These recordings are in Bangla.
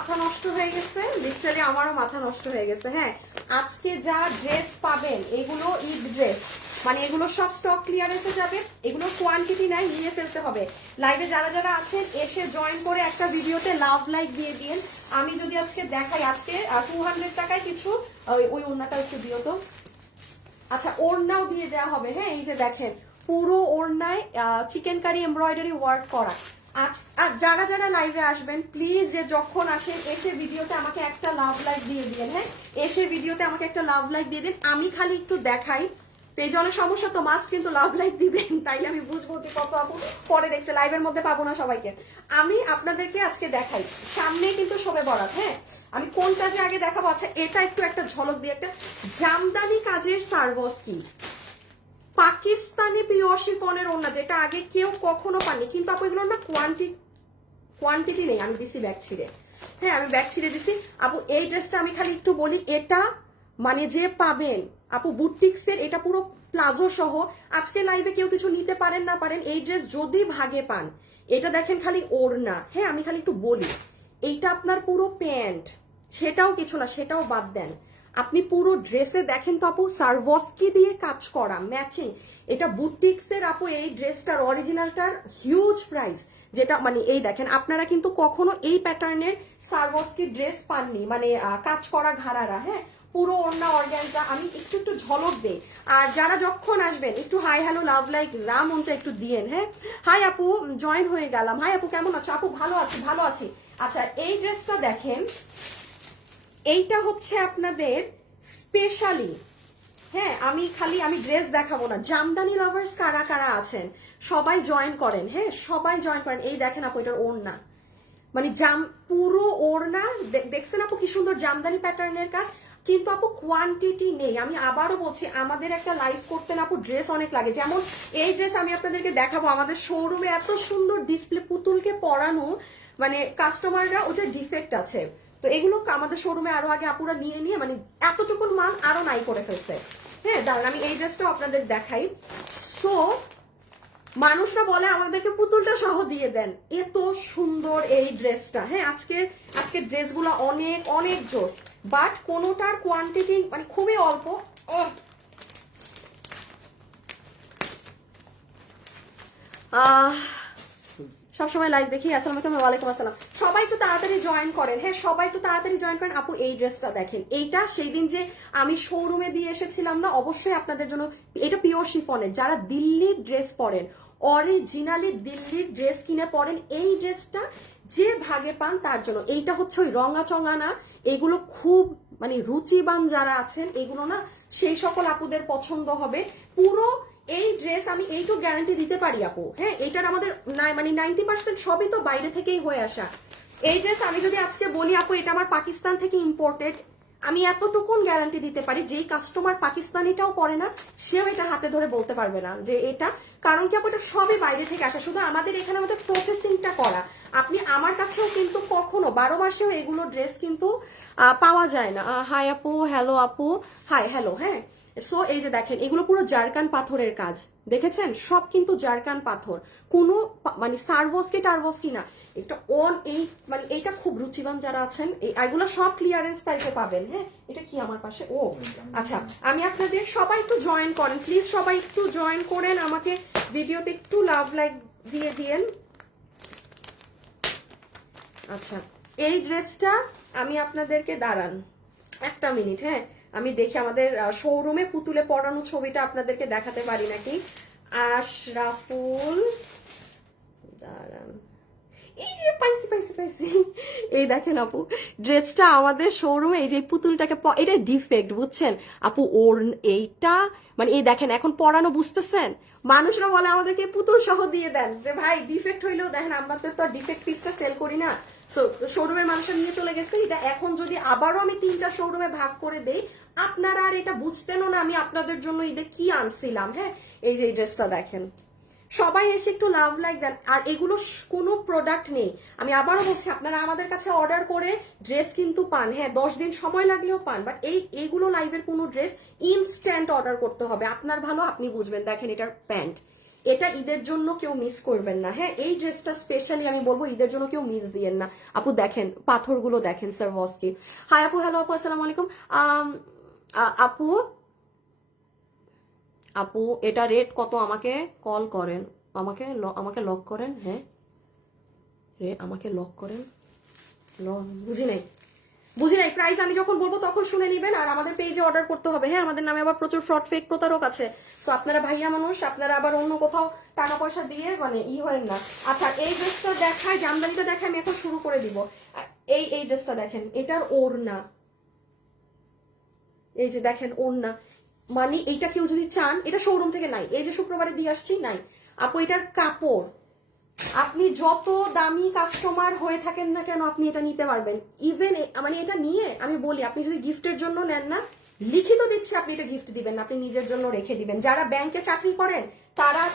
মাথা নষ্ট হয়ে গেছে, লিটারালি আমারও মাথা নষ্ট হয়ে গেছে। হ্যাঁ, আজকে যা ড্রেস পাবেন এগুলো ঈদ ড্রেস, মানে এগুলো সব স্টক ক্লিয়ারেন্সে যাবে, এগুলো কোয়ান্টিটি নাই, নিয়ে ফেলতে হবে। লাইভে যারা যারা আছেন এসে জয়েন করে একটা ভিডিওতে লাভ লাইক দিয়ে দিন। আমি যদি আজকে দেখাই, আজকে 200 টাকায় কিছু ওই ওড়নাটা একটু দিও তো। আচ্ছা, ওড়নাও দিয়ে দেওয়া হবে। হ্যাঁ, এই যে দেখেন পুরো ওড়নায় চিকেন কারি এমব্রয়ডারি ওয়ার্ক করা। আর যারা যারা লাইভে আসবেন প্লিজ, যে যখন আসেন এসে ভিডিওতে আমাকে একটা লাভ লাইক দিয়ে দিন। হ্যাঁ, এসে ভিডিওতে আমাকে একটা লাভ লাইক দিয়ে দিন। আমি খালি একটু দেখাই, পেজে অনেক সমস্যা তো, মাস্ক কিন্তু লাভ লাইক দিবেন, তাইলে আমি বুঝবো যে কত আপু পরে দেখছে। লাইভের মধ্যে পাবো না সবাইকে। আমি আপনাদেরকে আজকে দেখাই, সামনে কিন্তু শোবে বরাত। হ্যাঁ, আমি কোন কাজে আগে দেখাবো। আচ্ছা, এটা একটু একটা ঝলক দিয়ে, একটা জামদানি কাজের সারওয়ার্সকি পাকিস্তানি পিওর শিফনের ওড়না, যেটা আগে কেউ কখনো পাননি। কিন্তু আপু এগুলো না কোয়ান্টিটি নেই। আমি দিছি ব্যাগ ছিঁড়ে। হ্যাঁ, আমি ব্যাগ ছিঁড়ে দিছি আপু। এই ড্রেসটা আমি খালি একটু বলি, এটা মানে যে পাবেন আপু বুটিক্সের, এটা পুরো প্লাজো সহ। আজকে লাইভে কেউ কিছু নিতে পারেন না পারেন, এই ড্রেস যদি ভাগে পান, এটা দেখেন খালি ওড়না। হ্যাঁ, আমি খালি একটু বলি, এইটা আপনার পুরো প্যান্ট, সেটাও কিছু না, সেটাও বাদ দেন। আপনি পুরো ড্রেসে দেখেন তো আপু, সারওয়ার্সকি দিয়ে কাজ করা ম্যাচিং। এটা বুটিক্সের আপু, এই ড্রেসটার অরিজিনালটার হিউজ প্রাইস। যেটা মানে এই দেখেন, আপনারা কিন্তু কখনো এই প্যাটার্নের সারওয়ার্সকি ড্রেস পাননি, মানে কাজ করা ঘাড়ারা। হ্যাঁ, পুরো ওড়না অর্গানজা। আমি একটু একটু ঝলক দেই। আর যারা যখন আসবেন একটু হাই হ্যালো লাভ লাইক যা মন চায় একটু দিয়েন। হ্যাঁ, হাই আপু, জয়েন হয়ে গেলাম। হাই আপু, কেমন আছো? আপু ভালো আছি, ভালো আছি। আচ্ছা, এই ড্রেসটা দেখেন, এইটা হচ্ছে আপনাদের স্পেশালি। হ্যাঁ, আমি ড্রেস দেখাবো না, জামদানি লাভার্স কারা কারা আছেন সবাই জয়েন করেন। হ্যাঁ, সবাই জয়েন করেন। এই দেখেন আপু, এটার ওড়না, মানে পুরো ওড়না দেখছেন আপু কি সুন্দর জামদানি প্যাটার্নের কাজ। কিন্তু আপু কোয়ান্টিটি নেই। আমি আবারও বলছি, আমাদের একটা লাইভ করতে না আপু ড্রেস অনেক লাগে। যেমন এই ড্রেস আমি আপনাদেরকে দেখাবো, আমাদের শোরুমে এত সুন্দর ডিসপ্লে, পুতুলকে পরানো, মানে কাস্টমাররা ওটা ডিফেক্ট আছে। তো এগুলো আমাদের শোরুমে আরো আগে আপুরা নিয়ে নিয়ে মানে এতটুকুন মাল আরো নাই করে ফেলছে। হ্যাঁ, দাঁড়ান আমি এই ড্রেসটাও আপনাদের দেখাই। সো মানুষরা বলে আমাদেরকে পুতুলটা সহ দিয়ে দেন, এত সুন্দর এই ড্রেসটা। হ্যাঁ, আজকের ড্রেসগুলো অনেক অনেক জোস, বাট কোনোটার কোয়ান্টিটি মানে খুবই অল্প। সবসময় লাইভ দেখি। আসসালামু আলাইকুম। ওয়ালাইকুম আসসালাম। সবাই একটু তাড়াতাড়ি জয়েন করেন। হ্যাঁ, সবাই একটু তাড়াতাড়ি জয়েন করেন। আপু এই ড্রেসটা দেখেন, এইটা সেই দিন যে আমি শোরুমে দিয়ে এসেছিলাম না, অবশ্যই আপনাদের জন্য। এটা পিওর শিফনের, যারা দিল্লির ড্রেস পরেন, অরিজিনালি দিল্লির ড্রেস কিনে পরেন, এই ড্রেসটা যে ভাগে পান তার জন্য। এইটা হচ্ছে ওই রঙা চঙা না, এগুলো খুব মানে রুচিবান যারা আছেন, এগুলো না সেই সকল আপুদের পছন্দ হবে। পুরো এই ড্রেস আমি এইটুকু গ্যারান্টি দিতে পারি আপু। হ্যাঁ, এইটার আমাদের মানে 90% সবই তো বাইরে থেকেই হয়ে আসা। এই ড্রেস আমি যদি আজকে বলি আপু এটা আমার পাকিস্তান থেকে ইম্পোর্টেড, আমি এতটুকুন গ্যারান্টি দিতে পারি, যেই কাস্টমার পাকিস্তানিটাও পরে না সেও এটা হাতে ধরে বলতে পারবে না যে এটা। কারণ কি আপু, এটা সবই বাইরে থেকে আসা, শুধু আমাদের এখানে আমাদের প্রসেসিংটা করা। আপনি আমার কাছেও কিন্তু কখনো 12 মাসেও এগুলো ড্রেস কিন্তু পাওয়া যায় না। হাই আপু, হ্যালো আপু, হাই হ্যালো। হ্যাঁ, সো এই যে দেখেন, এগুলো পুরো জারকান পাথরের কাজ, দেখেছেন? সব কিন্তু জারকান পাথর, কোনো মানে টারভসকি না। এটা এই মানে এইটা খুব রুচিবান যারা আছেন, এগুলো সব ক্লিয়ারেন্স প্রাইসে পাবেন। হ্যাঁ, এটা কি আমার পাশে? ও আচ্ছা, আমি আপনাদের সবাই একটু জয়েন করেন প্লিজ, সবাই একটু জয়েন করেন, আমাকে ভিডিওতে একটু লাভ লাইক দিয়ে দিয়েন। আচ্ছা, এই ড্রেসটা আমি আপনাদেরকে দাঁড়ান একটা মিনিট। হ্যাঁ, আমি দেখি আমাদের শোরুমে পুতুলে পরানো ছবিটা আপনাদেরকে দেখাতে পারি নাকি। আশরাফুল, দাঁড়ান, এই যে পাইছি। এই দেখেন আপু, ড্রেসটা আমাদের শোরুমে, এই যে পুতুলটাকে, এটা ডিফেক্ট বুঝছেন আপু, ওর এইটা মানে এই দেখেন এখন পরানো, বুঝতেছেন? মানুষরা বলে আমাদেরকে পুতুল সহ দিয়ে দেন, যে ভাই ডিফেক্ট হইলেও দেখেন, আমাদের তো ডিফেক্ট পিসটা সেল করি না। শোরুমের মানুষরা নিয়ে চলে গেছে এটা। এখন যদি আবারও আমি 3টা শোরুমে ভাগ করে দেই, আপনারা আর এটা বুঝতেনও না আমি আপনাদের জন্য ঈদে কি আনছিলাম। হ্যাঁ, এই যে এই ড্রেসটা দেখেন, সবাই এসে একটু লাভ লাইক দেন। আর এগুলো কোনো প্রোডাক্ট নেই, আমি আবারও বলছি, আপনারা আমাদের কাছে অর্ডার করে ড্রেস কিন্তু পান। হ্যাঁ, 10 দিন সময় লাগলেও পান, বাট এইগুলো লাইভের কোনো ড্রেস ইনস্ট্যান্ট অর্ডার করতে হবে। আপনার ভালো আপনি বুঝবেন। দেখেন এটার প্যান্ট, এটা ঈদের জন্য কেউ মিস করবেন না। হ্যাঁ, এই ড্রেসটা স্পেশালি আমি বলবো ঈদের জন্য কেউ মিস দিয়েন না। আপু দেখেন পাথরগুলো দেখেন, সারভস্কি। হাই আপু, হ্যালো আপু, আসসালামু আলাইকুম। আপু আপু এটা রেট কত? আমাকে কল করেন, আমাকে লক করেন। হ্যাঁ, আমাকে লক করেন। বুঝি নাই প্রাইস আমি যখন বলবো তখন শুনে নেবেন। আর আমাদের পেজে অর্ডার করতে হবে। হ্যাঁ, আমাদের নামে আবার প্রচুর ফ্রড ফেক প্রতারক আছে। সো আপনারা ভাইয়া মানুষ, আপনারা আবার অন্য কোথাও টাকা পয়সা দিয়ে মানে হয়েন না। আচ্ছা, এই ড্রেসটা দেখায়, জামদানিটা দেখায়, আমি এখন শুরু করে দিব। এই ড্রেসটা দেখেন, এটার ওড়না, এই যে দেখেন ওড়না, মানে এইটা কেউ যদি চান, এটা শোরুম থেকে নাই, এই যে শুক্রবারে দিয়ে আসছি নাই আপু, এটার কাপড় আপনি যত দামি কাস্টমার হয়ে থাকেন না কেন আপনি এটা নিতে পারবেন। ইভেন মানে এটা নিয়ে আমি বলি, আপনি যদি গিফটের জন্য নেন না, লিখিত দিচ্ছে আপনি এটা গিফট দিবেন না, আপনি নিজের জন্য রেখে দিবেন। যারা ব্যাংকে চাকরি করেন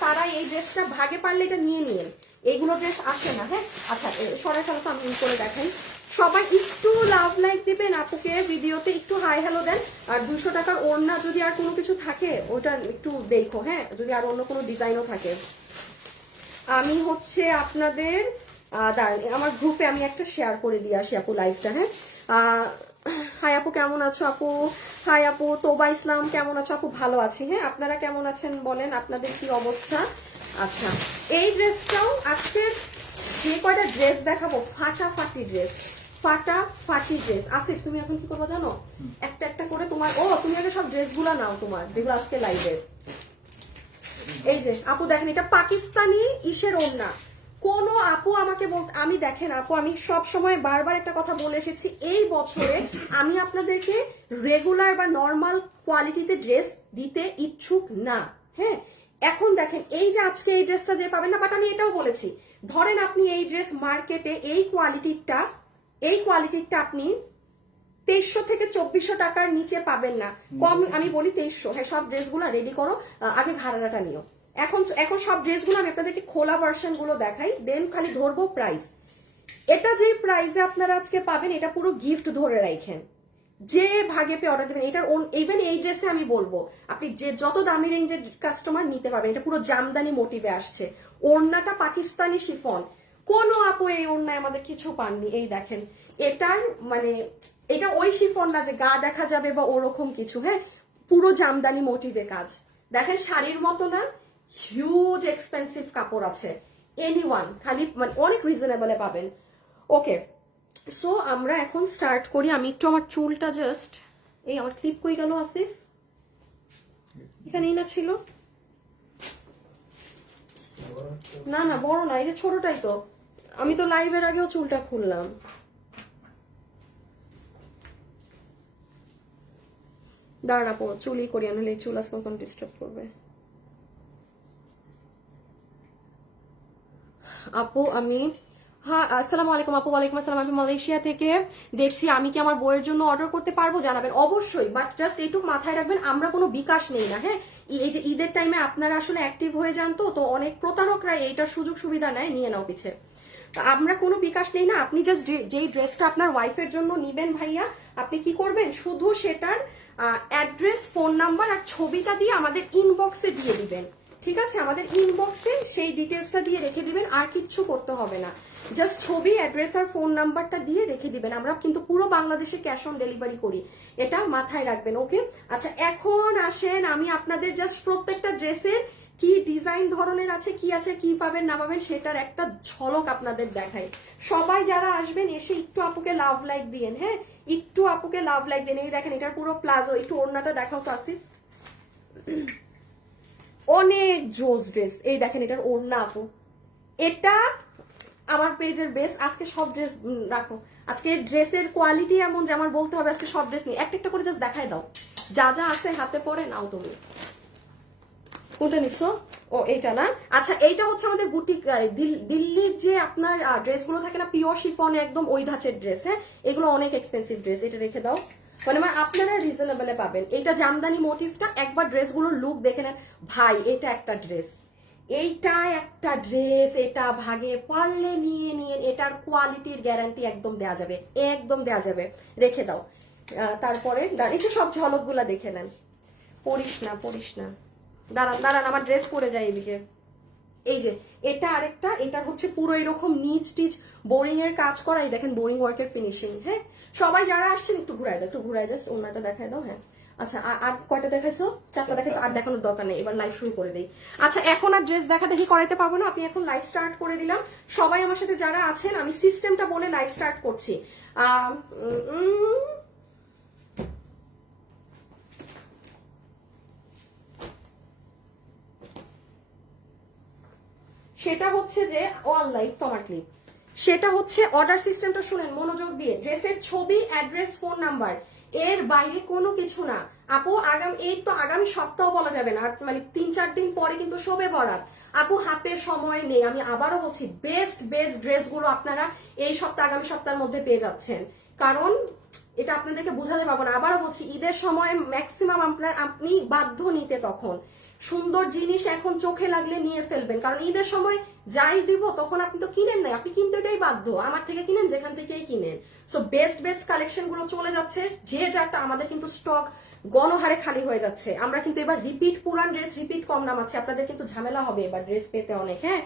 তারা এই ড্রেসটা ভাগে পারলে এটা নিয়ে নিন, এইগুলো ড্রেস আসে না। হ্যাঁ, আচ্ছা সরাই ফেলো তো, আমি করে দেখাই। সবাই একটু লাভ লাইক দিবেন আপুকে, ভিডিওতে একটু হাই হ্যালো দেন। আর 200 টাকার ওড়না যদি আর কোনো কিছু থাকে ওটা একটু দেখো। হ্যাঁ, যদি আর অন্য কোনো ডিজাইনও থাকে। আমি হচ্ছে আপনাদের আমার গ্রুপে আমি একটা শেয়ার করে দিয়ে আসি আপু লাইভটা। হ্যাঁ, হাই আপু, কেমন আছো আপু? হাই আপু, তোবা ইসলাম, কেমন আছো আপু? ভালো আছি। হ্যাঁ, আপনারা কেমন আছেন বলেন, আপনাদের কি অবস্থা? আচ্ছা, এই ড্রেসটাও আজকের যে কয়টা ড্রেস দেখাবো ফাটাফাটি ড্রেস, ফাটাফাটি ড্রেস। আসিফ তুমি এখন কি করবো জানো, একটা একটা করে তোমার তুমি আগে সব ড্রেসগুলো নাও তোমার যেগুলো আজকে লাইভের। এই যে আপু দেখেন, এটা পাকিস্তানি ইসের ওড়না। কোন আপু আমাকে আমি দেখেন আপু, আমি সব সময় বারবার একটা কথা বলে এসেছি, এই বছরে আমি আপনাদেরকে রেগুলার বা নর্মাল কোয়ালিটিতে ড্রেস দিতে ইচ্ছুক না। হ্যাঁ, এখন দেখেন এই যে আজকে এই ড্রেসটা যে পাবেন না, বাট আমি এটাও বলেছি, ধরেন আপনি এই ড্রেস মার্কেটে এই কোয়ালিটিটা আপনি 2300 থেকে 2400 টাকার নিচে পাবেন না। কম আমি বলি 2300। হ্যাঁ, সব ড্রেসগুলো রেডি করো, আগে ঘাড়াটা নিও। এখন সব ড্রেসগুলো আমি আপনাদেরকে খোলা ভার্সন গুলো দেখাই, দেন খালি ধরবো প্রাইস। এটা যে প্রাইসে আপনারা আজকে পাবেন, এটা পুরো গিফট ধরে রাখেন, যে ভাগে পেয়ে অর্ডার দেবেন। এটার ইভেন এই ড্রেসে আমি বলবো আপনি যে যত দামি রেঞ্জের কাস্টমার নিতে পারবেন। এটা পুরো জামদানি মোটিভে আসছে, ওড়নাটা পাকিস্তানি শিফন। কোন আপু এই ওড়নায় আমাদের কিছু পাননি। এই দেখেন, এটার মানে এটা ওই শিফন না যে গা দেখা যাবে বা ওরকম কিছু। হ্যাঁ, পুরো জামদানি মোটিভে কাজ। দেখেন শাড়ির মতো না, হিউজ এক্সপেন্সিভ কাপড় আছে। এনিওয়ান খালি মানে অনেক রিজনেবলে পাবেন। ওকে, সো আমরা এখন স্টার্ট করি। আমি একটু আমার চুলটা জাস্ট, এই আমার ক্লিপ কই গেল আসিফ, এখানেই না ছিল, না বড় না, এই যে ছোটটাই তো। আমি তো লাইভের আগেও চুলটা খুললাম। দাঁড়া আপু, চুলই করি, আমি চুল আজকে কোন ডিস্টার্ব করবে। আপু আমি, হ্যাঁ আসসালামু আলাইকুম আপু। ওয়ালাইকুম আসসালাম। আমি মালয়েশিয়া থেকে দেখছি, আমি কি আমার বইয়ের জন্য অর্ডার করতে পারবো? জানাবেন অবশ্যই, বাট জাস্ট এইটুকু মাথায় রাখবেন আমরা কোনো বিকাশ নেই না। হ্যাঁ, এই যে ঈদের টাইমে আপনারা আসলে অ্যাক্টিভ হয়ে যান, তো অনেক প্রতারকরা এইটার সুযোগ সুবিধা নেয়, নিয়ে নাও পিছে। আমরা কোনো বিকাশ নেই না। আপনি জাস্ট যেই ড্রেসটা আপনার ওয়াইফের জন্য নিবেন ভাইয়া, আপনি কি করবেন, শুধু সেটার অ্যাড্রেস, ফোন নাম্বার আর ছবিটা দিয়ে আমাদের ইনবক্সে দিয়ে দিবেন। ঠিক আছে, আমাদের ইনবক্সে সেই ডিটেলসটা দিয়ে রেখে দিবেন, আর কিচ্ছু করতে হবে না। জাস্ট ছবি, অ্যাড্রেস আর ফোন নাম্বারটা দিয়ে রেখে দিবেন। আমরা কিন্তু পুরো বাংলাদেশে ক্যাশ অন ডেলিভারি করি, এটা মাথায় রাখবেন। ওকে, আচ্ছা এখন আসেন, আমি আপনাদের জাস্ট প্রত্যেকটা ড্রেসের কি ডিজাইন ধরনের আছে, কি পাবেন না পাবেন সেটার একটা ঝলক আপনাদের দেখাই। সবাই যারা আসবেন এসে একটু আপুকে লাভ লাইক দিয়েন। হ্যাঁ, একটু আপুকে লাভ লাইক দেন। এই দেখেন, এটার পুরো প্লাজো, একটু ওড়নাটা দেখাও তো আসিফ। অনেক জোস ড্রেস। এই দেখেন, এটার ওড়না আপু, এটা আমার পেজের বেস। আজকে সব ড্রেস রাখো, আজকে ড্রেসের কোয়ালিটি এমন যে আমার বলতে হবে আজকে সব ড্রেস নিয়ে একটা একটা করে জাস্ট দেখাই দাও, যা যা আছে হাতে পরে নাও তুমি। কোনটা নিচ্ছো? ও এইটা না। আচ্ছা, এইটা হচ্ছে আমাদের বুটিক, দিল্লির যে আপনার ড্রেসগুলো থাকে না পিওর শিফনে, একদম ওই ধাঁচের ড্রেস। হ্যাঁ, এগুলো অনেক এক্সপেন্সিভ ড্রেস, এটা রেখে দাও, মানে আপনারা রিজনেবলে পাবেন। এটা জামদানি মোটিভটা একবার ড্রেসগুলোর লুক দেখে নেন ভাই, এটা একটা ড্রেস, এইটা একটা ড্রেস, এটা ভাগে পারলে নিয়ে নিয়ে, এটার কোয়ালিটির গ্যারান্টি একদম দেয়া যাবে, একদম দেয়া যাবে। রেখে দাও। তারপরে একটু সব ঝলকগুলা দেখে নেন। পড়িস না দাঁড়ান আমার ড্রেস পরে যায় এদিকে। এই যে এটা আরেকটা, এটার হচ্ছে পুরো এরকম নিচ টিচ বোরিং এর কাজ করা, এই দেখেন বোরিং ওয়ার্কের ফিনিশিং। হ্যাঁ, সবাই যারা আসছেন একটু ঘুরাই দাও, একটু ঘুরাই, জাস্ট ওনাটা দেখাই দাও। হ্যাঁ, আচ্ছা আর কয়টা দেখাইছো? 4টা দেখাইছো, আর দেখানোর দরকার নেই, এবার লাইভ শুরু করে দেই। আচ্ছা এখন আর ড্রেস দেখা দেখি করাইতে পারবো না, আপনি এখন লাইভ স্টার্ট করে দিলাম। সবাই আমার সাথে যারা আছেন, আমি সিস্টেমটা বলে লাইভ স্টার্ট করছি। সেটা হচ্ছে যে অল লাইভ তোমার ক্লিপ, সেটা হচ্ছে অর্ডার সিস্টেমটা শুনেন মনোযোগ দিয়ে। ড্রেসের ছবি, অ্যাড্রেস, ফোন নাম্বার, এর বাইরে কোনো কিছু না আপু। আগামী সপ্তাহ বলা যাবে না, মানে 3-4 দিন পরে কিন্তু শোবে বরাত আপু, হাতে সময় নেই। আমি আবারও বলছি, বেস্ট ড্রেসগুলো আপনারা এই সপ্তাহ আগামী সপ্তাহের মধ্যে পেয়ে যাচ্ছেন, কারণ এটা আপনাদেরকে বোঝাতে পারবো না। আবারও বলছি, ঈদের সময় ম্যাক্সিমাম আপনি বাধ্য নিতে, তখন সুন্দর জিনিস এখন চোখে লাগলে নিয়ে ফেলবেন, কারণ ঈদের সময় যাই দিব তখন আপনি তো কিনেন নাই, আপনি কিনতেটাই বাধ্য, আমার থেকে কিনেন, যেখান থেকেই কিনেন। সো বেস্ট কালেকশন গুলো চলে যাচ্ছে, যে যারটা। আমাদের কিন্তু স্টক গণহারে খালি হয়ে যাচ্ছে। আমরা কিন্তু এবার রিপিট, পুরান ড্রেস রিপিট কম নামাচ্ছি, আপনাদের কিন্তু ঝামেলা হবে এবার ড্রেস পেতে অনেক। হ্যাঁ,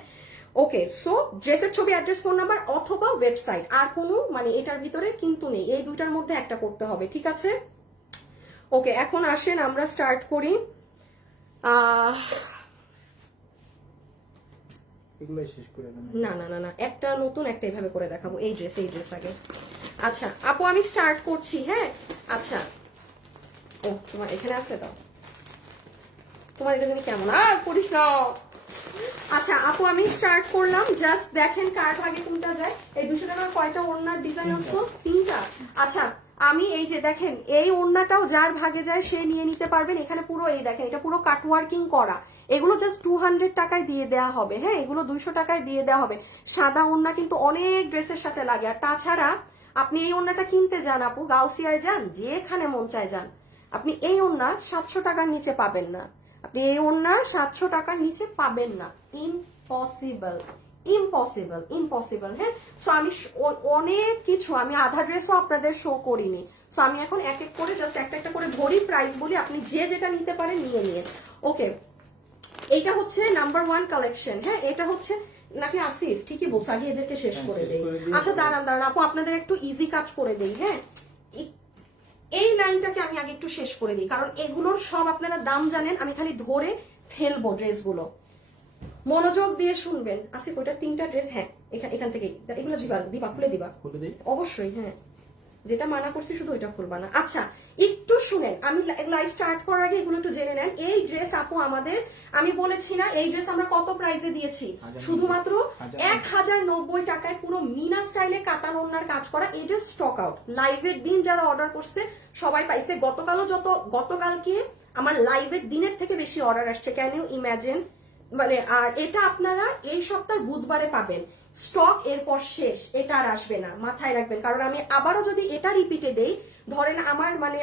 ওকে। সো ড্রেসের ছবি, অ্যাড্রেস, ফোন নাম্বার অথবা ওয়েবসাইট, আর কোনো মানে এটার ভিতরে কিন্তু নেই, এই দুইটার মধ্যে একটা করতে হবে, ঠিক আছে? ওকে, এখন আসেন আমরা স্টার্ট করি। না না না না, একটা নতুন একটা এইভাবে করে দেখাবো। এই ড্রেসটাকে। আচ্ছা আপু আমি স্টার্ট করছি। হ্যাঁ, আচ্ছা ও তোমার এখানে আছে তো, তোমার এটা জানি কেমন আর করিস না। আচ্ছা আপু আমি স্টার্ট করলাম, জাস্ট দেখেন কার ভাগে কোনটা যায়। এই 200 টাকার কয়টা ওড়নার ডিজাইন আছে? 3টা। আচ্ছা আমি এই যে দেখেন, এই ওড়নাটাও যার ভাগে যায় সে নিয়ে নিতে পারবেন। এখানে পুরো এই দেখেন, এটা পুরো কাটওয়ার্কিং করা, এগুলো জাস্ট 200 টাকায় দিয়ে দেওয়া হবে। হ্যাঁ, এগুলো 200 টাকায় দিয়ে দেওয়া হবে। সাদা ওড়না কিন্তু অনেক ড্রেসের সাথে লাগে। আর তাছাড়া আপনি এই ওড়নাটা কিনতে যান আপু, গাউসিয়ায় যান, যেখানে মন চায় যান, আপনি এই ওড়না 700 টাকার নিচে পাবেন না। আপনি এই ওড়না 700 টাকার নিচে পাবেন না, ইম্পসিবল। হ্যাঁ, সো আমি অনেক কিছু, আমি আধা ড্রেসও আপনাদের শো করিনি। সো আমি এখন এক এক করে জাস্ট একটা করে ধরি, প্রাইস বলি, আপনি যে যেটা নিতে পারেন নিয়ে। ওকে, এইটা হচ্ছে নাম্বার 1 কালেকশন। হ্যাঁ, এটা হচ্ছে নাকি আসিফ? ঠিকই বলছো, আগে এদেরকে শেষ করে দেই। আচ্ছা দাঁড়ান আপু, আপনাদের একটু ইজি কাজ করে দেই। হ্যাঁ, এই লাইনটাকে আমি আগে একটু শেষ করে দিই, কারণ এগুলোর সব আপনারা দাম জানেন, আমি খালি ধরে ফেলবো ড্রেসগুলো। মনোযোগ দিয়ে শুনবেন। আসিফ ওইটা 3টা ড্রেস। হ্যাঁ, এখান থেকে এগুলো দিবা খুলে দিবা অবশ্যই। হ্যাঁ, যেটা মানা করছি শুধু ওইটা খুলবা না। আচ্ছা একটু শুনেন, আমি লাইভ স্টার্ট করার আগে এগুলো একটু জেনে নেন। এই ড্রেস আপু আমাদের, আমি বলেছি না এই ড্রেস আমরা কত প্রাইসে দিয়েছি? শুধুমাত্র 1090 টাকায় পুরো মিনা স্টাইলে কাতান ওড়নার কাজ করা। এই ড্রেস স্টক আউট। লাইভের দিন যারা অর্ডার করছে সবাই পাইছে। গতকালকে আমার লাইভের দিনের থেকে বেশি অর্ডার আসছে, ক্যান ইউ ইমাজিন? মানে আর এটা আপনারা এই সপ্তাহ বুধবারে পাবেন। স্টক এরপর শেষ, এটা আর আসবে না, মাথায় রাখবেন। কারণ আমি আবারও যদি এটা রিপিটে দেই, ধরেন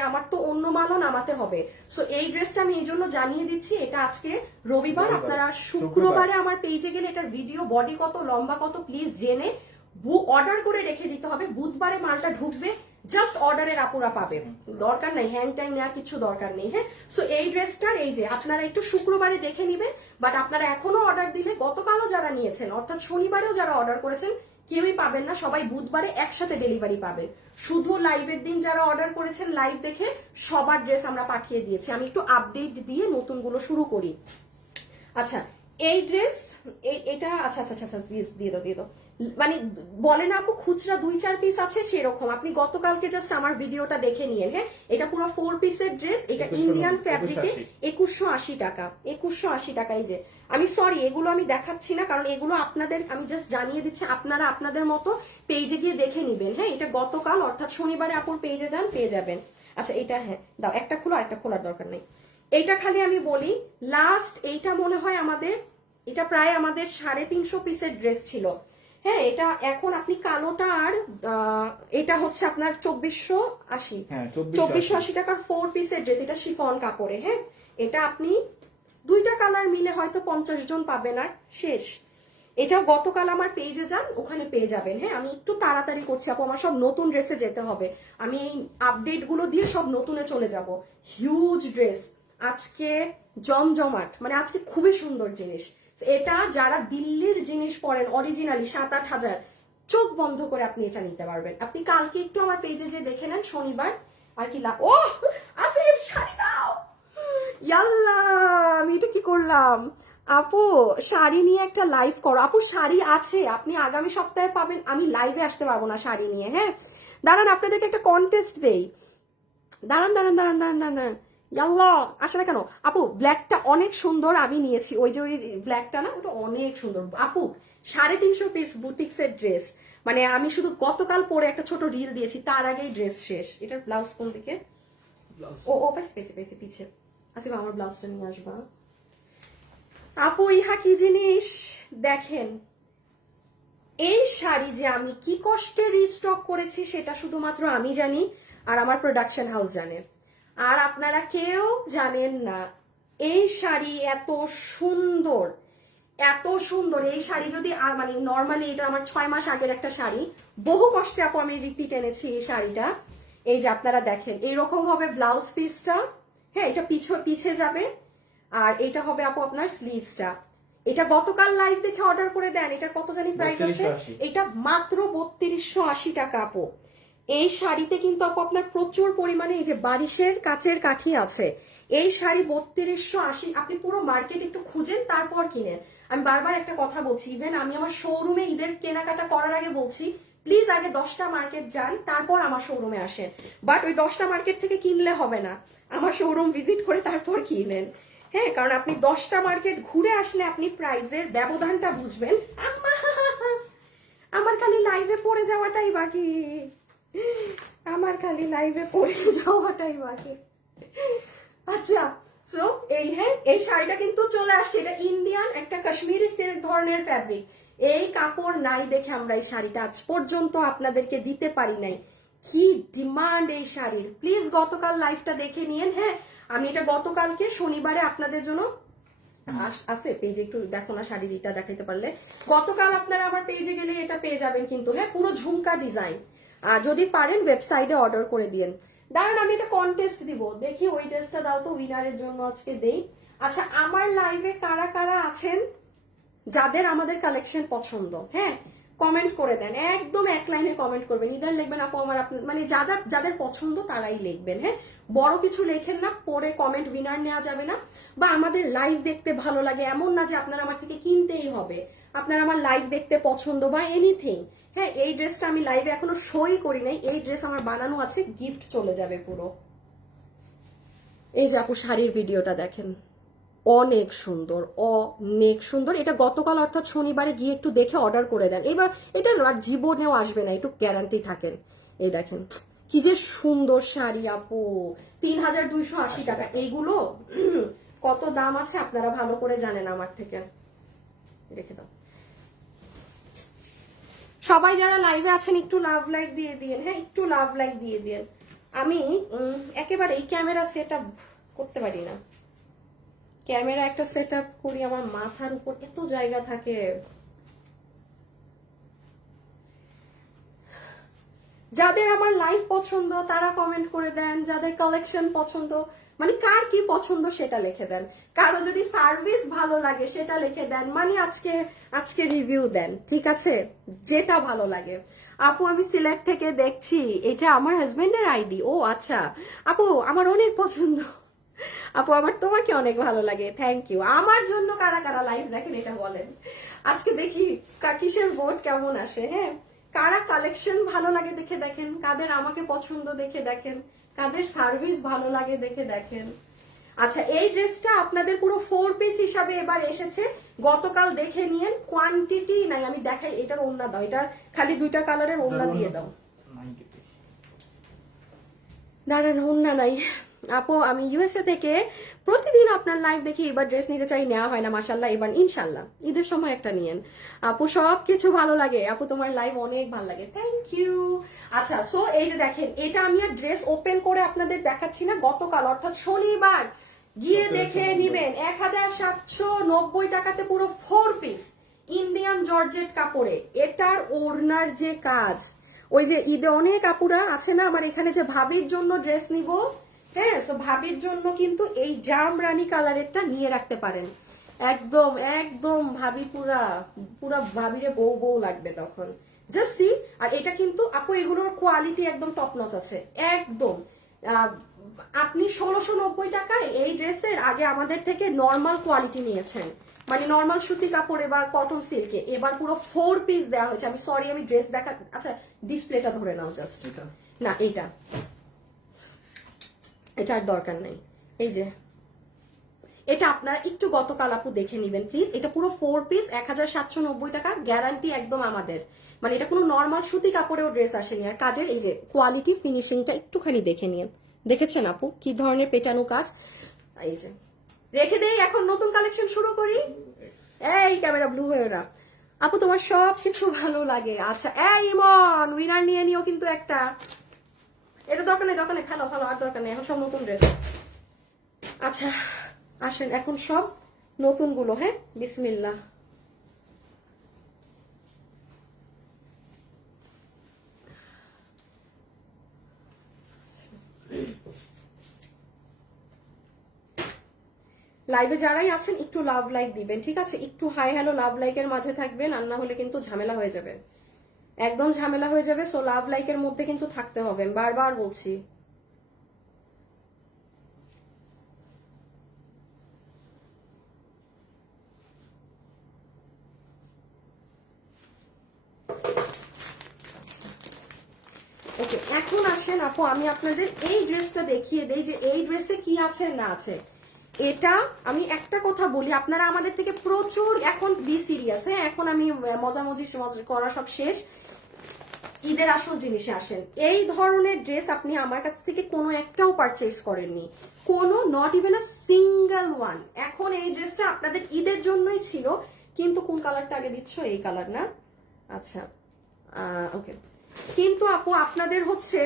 আমার তো অন্য মালও নামাতে হবে। সো এই ড্রেসটা আমি এই জন্য জানিয়ে দিচ্ছি, এটা আজকে রবিবার, আপনারা শুক্রবারে আমার পেজে গেলে এটার ভিডিও, বডি কত, লম্বা কত, প্লিজ জেনে অর্ডার করে রেখে দিতে হবে। বুধবারে মালটা ঢুকবে, জাস্ট অর্ডারের আপুরা পাবে, দরকার নাই হ্যাং ট্যাং নেওয়ার কিছু দরকার নেই। হ্যাঁ, সো এই ড্রেসটার এই যে আপনারা একটু শুক্রবারে দেখে নিবেন, বাট আপনারা এখনো অর্ডার দিলে, গতকালও যারা নিয়েছেন অর্থাৎ শনিবারেও যারা অর্ডার করেছেন কেউই পাবেন না, সবাই বুধবারে একসাথে ডেলিভারি পাবেন। শুধু লাইভের দিন যারা অর্ডার করেছেন লাইভ দেখে সবার ড্রেস আমরা পাঠিয়ে দিয়েছি। আমি একটু আপডেট দিয়ে নতুনগুলো শুরু করি। আচ্ছা এই ড্রেস, এটা আচ্ছা দিয়ে দাও। মানে বলে না আপু খুচরা 2-4 পিস আছে, সেরকম। আপনি গতকালকে জাস্ট আমার ভিডিওটা দেখে নিয়ে। হ্যাঁ, এটা পুরো 4 পিসের ড্রেস, এটা ইন্ডিয়ান ফ্যাব্রিকে 2180 টাকা। 2180 টাকা। এই যে আমি সরি এগুলো আমি দেখাচ্ছি না, কারণ এগুলো আপনাদের আমি জাস্ট জানিয়ে দিচ্ছি, আপনারা আপনাদের মতো পেজে গিয়ে দেখে নিবেন। হ্যাঁ, এটা গতকাল অর্থাৎ শনিবারে আপুর পেজে যান, পেয়ে যাবেন। আচ্ছা এটা হ্যাঁ দাও, একটা খোলো, আরেকটা খোলার দরকার নেই। এইটা খালি আমি বলি, লাস্ট এইটা মনে হয় আমাদের, এটা প্রায় আমাদের 350 পিসের ড্রেস ছিল। হ্যাঁ, এটা এখন আপনি কালোটা আর এটা হচ্ছে আপনার 2480 টাকার 4 পিসের ড্রেস। এটা শিফন কাপড়ে। হ্যাঁ, এটা আপনি 2টা কালার মিলে হয়তো 50 জন পাবেন আর শেষ। এটাও গতকাল আমার পেজে যান, ওখানে পেয়ে যাবেন। হ্যাঁ, আমি একটু তাড়াতাড়ি করছি আপু, আমার সব নতুন ড্রেসে যেতে হবে। আমি এই আপডেট গুলো দিয়ে সব নতুনে চলে যাব। হিউজ ড্রেস আজকে, জমজমাট, মানে আজকে খুবই সুন্দর জিনিস। এটা যারা দিল্লির জিনিস পরেন অরিজিনালি 7-8 হাজার, চোখ বন্ধ করে আপনি এটা নিতে পারবেন। আপনি কালকে একটু আমার পেজে যে দেখে নেন শনিবার, আর কি ও আসিফ শাড়ি দাও, ইয়াল্লা আমি এটা কি করলাম। আপু শাড়ি নিয়ে একটা লাইভ করো। আপু শাড়ি আছে, আপনি আগামী সপ্তাহে পাবেন। আমি লাইভে আসতে পারবো না শাড়ি নিয়ে। হ্যাঁ দাঁড়ান, আপনাদেরকে একটা কন্টেস্ট দেই। দাঁড়ান দাঁড়ান দাঁড়ান দাঁড়ান দাঁড়ান, ইয়াল্লা আসে না কেন। আপু ব্ল্যাকটা অনেক সুন্দর, আমি নিয়েছি। ওই যে ওই ব্ল্যাকটা না, ওটা অনেক সুন্দর। আপু 350 পিস বুটিক্সের ড্রেস, মানে আমি শুধু গতকাল পরে একটা ছোট রিল দিয়েছি, তার আগেই ড্রেস শেষ। এটার ব্লাউজ কোন দিকে? ও ও পেছে পেছে পিছে আসিফ, আমার ব্লাউজটা নিয়ে আসবা। আপু ইহা কি জিনিস দেখেন, এই শাড়ি যে আমি কি কষ্টে রিস্টক করেছি সেটা শুধুমাত্র আমি জানি, আর আমার প্রোডাকশন হাউস জানে, আর আপনারা কেউ জানেন না। এই শাড়ি এত সুন্দর, এত সুন্দর। এই শাড়ি যদি মানে নর্মালি এটা আমার 6 মাস আগের একটা শাড়ি, বহু কষ্টে আপু আমি রিপিট এনেছি এই শাড়িটা। এই যে আপনারা দেখেন এইরকম হবে ব্লাউজ পিসটা। হ্যাঁ এটা পিছে যাবে, আর এটা হবে আপু আপনার স্লিভসটা। এটা গতকাল লাইভ দেখে অর্ডার করে দেন। এটা কত জানি প্রাইস আছে, এটা মাত্র 3280 টাকা আপু। এই শাড়িতে কিন্তু আপু আপনার প্রচুর পরিমাণে এই যে বারিশের কাচের কাঠি আছে। এই শাড়ি 3280, আপনি পুরো মার্কেট একটু খুঁজেন তারপর কিনেন। আমি বারবার একটা কথা বলছি, ইভেন আমি আমার শোরুমে ঈদের কেনাকাটা করার আগে বলছি, প্লিজ আগে 10টা মার্কেট যান তারপর আমার শোরুমে আসেন। বাট ওই 10টা মার্কেট থেকে কিনলে হবে না, আমার শোরুম ভিজিট করে তারপর কিনেন। হ্যাঁ কারণ আপনি 10টা মার্কেট ঘুরে আসলে আপনি প্রাইসের ব্যবধানটা বুঝবেন। আমার খালি লাইভে পড়ে যাওয়াটাই বাকি, আমার খালি লাইভে পড়ে যাওয়াটাই বাকি। আচ্ছা সো এই হ্যাঁ এই শাড়িটা কিন্তু চলে আসছে। এটা ইন্ডিয়ান একটা কাশ্মীরি সিল্ক ধরনের ফ্যাব্রিক। এই কাপড় নাই দেখে আমরা এই শাড়িটা আজ পর্যন্ত আপনাদেরকে দিতে পারি নাই। কি ডিমান্ড এই শাড়ির, প্লিজ গতকাল লাইভটা দেখে নিয়েন। হ্যাঁ আমি এটা গতকালকে শনিবারে আপনাদের জন্য আছে পেজে, একটু দেখো না শাড়িটা দেখাইতে পারলে। গতকাল আপনারা আমার পেজে গেলে এটা পেয়ে যাবেন কিন্তু। হ্যাঁ পুরো ঝুমকা ডিজাইন, যদি পারেন ওয়েবসাইটে অর্ডার করে দিয়েন। দাঁড়ান আমি এটা কন্টেস্ট দিব, দেখি ওই ড্রেসটা দাও তো, উইনারের জন্য আজকে দেই। আচ্ছা আমার লাইভে কারা কারা আছেন যাদের আমাদের কালেকশন পছন্দ, হ্যাঁ কমেন্ট করে দেন, একদম এক লাইনে কমেন্ট করবেন। ইদার লিখবেন আপু আমার মানে যাদের পছন্দ তারাই লিখবেন। হ্যাঁ বড় কিছু লেখেন না, পরে কমেন্ট উইনার নেওয়া যাবে না। বা আমাদের লাইভ দেখতে ভালো লাগে এমন না যে আপনারা আমার থেকে কিনতেই হবে, আপনারা আমার লাইভ দেখতে পছন্দ বা এনিথিং। হ্যাঁ এই ড্রেসটা আমি লাইভে এখনো শোই করি নাই, এই ড্রেস আমার বানানো আছে, গিফট চলে যাবে পুরো। এই যে আপু শাড়ির ভিডিওটা দেখেন, অনেক সুন্দর, অনেক সুন্দর। এটা গতকাল অর্থাৎ শনিবারে গিয়ে একটু দেখে অর্ডার করে দেন। এবার এটা আর জীবনেও আসবে না, একটু গ্যারান্টি থাকেন। এই দেখেন কি যে সুন্দর শাড়ি আপু, 3280 টাকা। এইগুলো কত দাম আছে আপনারা ভালো করে জানেন আমার থেকে। রেখে দাও। সবাই যারা লাইভে আছেন একটু লাভ লাইক দিয়ে দিয়েন। হ্যাঁ একটু লাভ লাইক দিয়ে দিয়েন। আমি একেবারে এই ক্যামেরা সেট আপ করতে পারি না, ক্যামেরা একটা সেট আপ করি আমার মাথার উপর এত জায়গা থাকে। যাদের আমার লাইভ পছন্দ তারা কমেন্ট করে দেন, যাদের কালেকশন পছন্দ মানে কার কি পছন্দ সেটা লিখে দেন, কারো যদি সার্ভিস ভালো লাগে সেটা লিখে দেন, মানে আজকে রিভিউ দেন, ঠিক আছে যেটা ভালো লাগে। আপু আমি সিলেট থেকে দেখছি, এটা আমার হাজবেন্ডের আইডি। ও আচ্ছা আপু আমার অনেক পছন্দ, আপু আমার তোমাকে অনেক ভালো লাগে, থ্যাংক ইউ। আমার জন্য কারা কারা লাইভ দেখেন এটা বলেন, আজকে দেখি কিসের ভোট কেমন আসে। হ্যাঁ কারা কালেকশন ভালো লাগে দেখে দেখেন, কাদের আমাকে পছন্দ দেখে দেখেন, কাদের সার্ভিস ভালো লাগে দেখে দেখেন। আচ্ছা এই ড্রেসটা আপনাদের পুরো 4 পিস হিসাবে এবার এসেছে, গতকাল দেখে নিয়েন, কোয়ান্টিটি নাই। আমি দেখাই, এটার ওড়না দাও, এটার খালি 2টা কালারের ওড়না দিয়ে দাও। দাঁড়ান ওড়না নাই আপু, আমি ইউএসএ থেকে প্রতিদিন আপনার লাইভ দেখি, এবার ড্রেস নিতে চাই, নেওয়া হয় না মাশাল্লাহ, এবার ইনশাল্লাহ ঈদের সময় একটা নিয়েন। আপু সব কিছু ভালো লাগে, আপু তোমার লাইভ অনেক ভালো লাগে, থ্যাংক ইউ। আচ্ছা সো এই যে দেখেন, এটা আমি আর ড্রেস ওপেন করে আপনাদের দেখাচ্ছি না, গতকাল অর্থাৎ শনিবার গিয়ে দেখে নিবেন। 1790 টাকাতে পুরো 4 পিস ইন্ডিয়ান জর্জেট কাপড়ে। এটার ওড়নার যে কাজ, ওই যে ঈদে অনেক আপুরা আছে না আমার এখানে যে ভাবির জন্য ড্রেস নিব, হ্যাঁ সো ভাবির জন্য কিন্তু এই জাম রানী কালারেরটা নিয়ে রাখতে পারেন। একদম একদম ভাবি পুরা পুরা ভাবিরে বউ বউ লাগবে তখন, জাস্ট সি। আর এটা কিন্তু আপু এগুলোর কোয়ালিটি একদম টপ নচ আছে একদম। আপনি 1690 টাকায় এই ড্রেসের আগে আমাদের থেকে নর্মাল কোয়ালিটি নিয়েছেন, মানে নর্মাল সুতি কাপড়ে বা কটন সিল্কে, এবার পুরো 4 পিস দেওয়া হয়েছে। আমি সরি আমি ড্রেস দেখা, আচ্ছা ডিসপ্লেটা ধরে নাও জাস্ট, না এইটা এটা আর দরকার নেই। এই যে এটা আপনারা একটু গতকাল আপু দেখে নিবেন প্লিজ। এটা পুরো 4 পিস 1790 টাকা, গ্যারান্টি একদম আমাদের, মানে এটা কোনো নর্মাল সুতি কাপড়েও ড্রেস আসেনি। আর কাজের এই যে কোয়ালিটি ফিনিশিংটা একটুখানি দেখে নিন, দেখেছেন আপু কি ধরনের পেটানো কাজ। এই যে রেখে দেই, এখন নতুন কালেকশন শুরু করি। এই ক্যামেরা ব্লু হয়ে না আপু, তোমার সব কিছু ভালো লাগে। আচ্ছা এই ইমন উইনার নিয়ে নিও কিন্তু একটা, এটা দরকার নেই দরকার নেই, ভালো আর দরকার নেই, এখন সব নতুন ড্রেস। আচ্ছা আসেন এখন সব নতুন গুলো, হ্যাঁ বিসমিল্লাহ। লাইভে যারাই আছেন একটু লাভ লাইক দিবেন, ঠিক আছে? একটু হাই হ্যালো লাভ লাইকের মাঝে থাকবেন, আর না হলে কিন্তু ঝামেলা হয়ে যাবে, একদম ঝামেলা হয়ে যাবে। সো লাভ লাইকের মধ্যে কিন্তু থাকতে হবে, বারবার বলছি। ওকে এখন আসেন আপু আমি আপনাদের এই ড্রেসটা দেখিয়ে দেই যে এই ড্রেসে কি আছে না আছে। এটা আমি একটা কথা বলি, আপনারা আমাদের থেকে প্রচুর এখন বি সিরিয়াস, হ্যাঁ এখন আমি মজামজি করা সব শেষ, ঈদের আসল জিনিসে আসেন। এই ধরনের ড্রেস আপনি আমার কাছ থেকে কোনো একটাও পারচেজ করেননি, কোনো not even a single one. এখন এই ড্রেসটা আপনাদের ঈদের জন্যই ছিল, কিন্তু কোন কালারটা আগে দিচ্ছ? এই কালার না? আচ্ছা ওকে। কিন্তু আপু আপনাদের হচ্ছে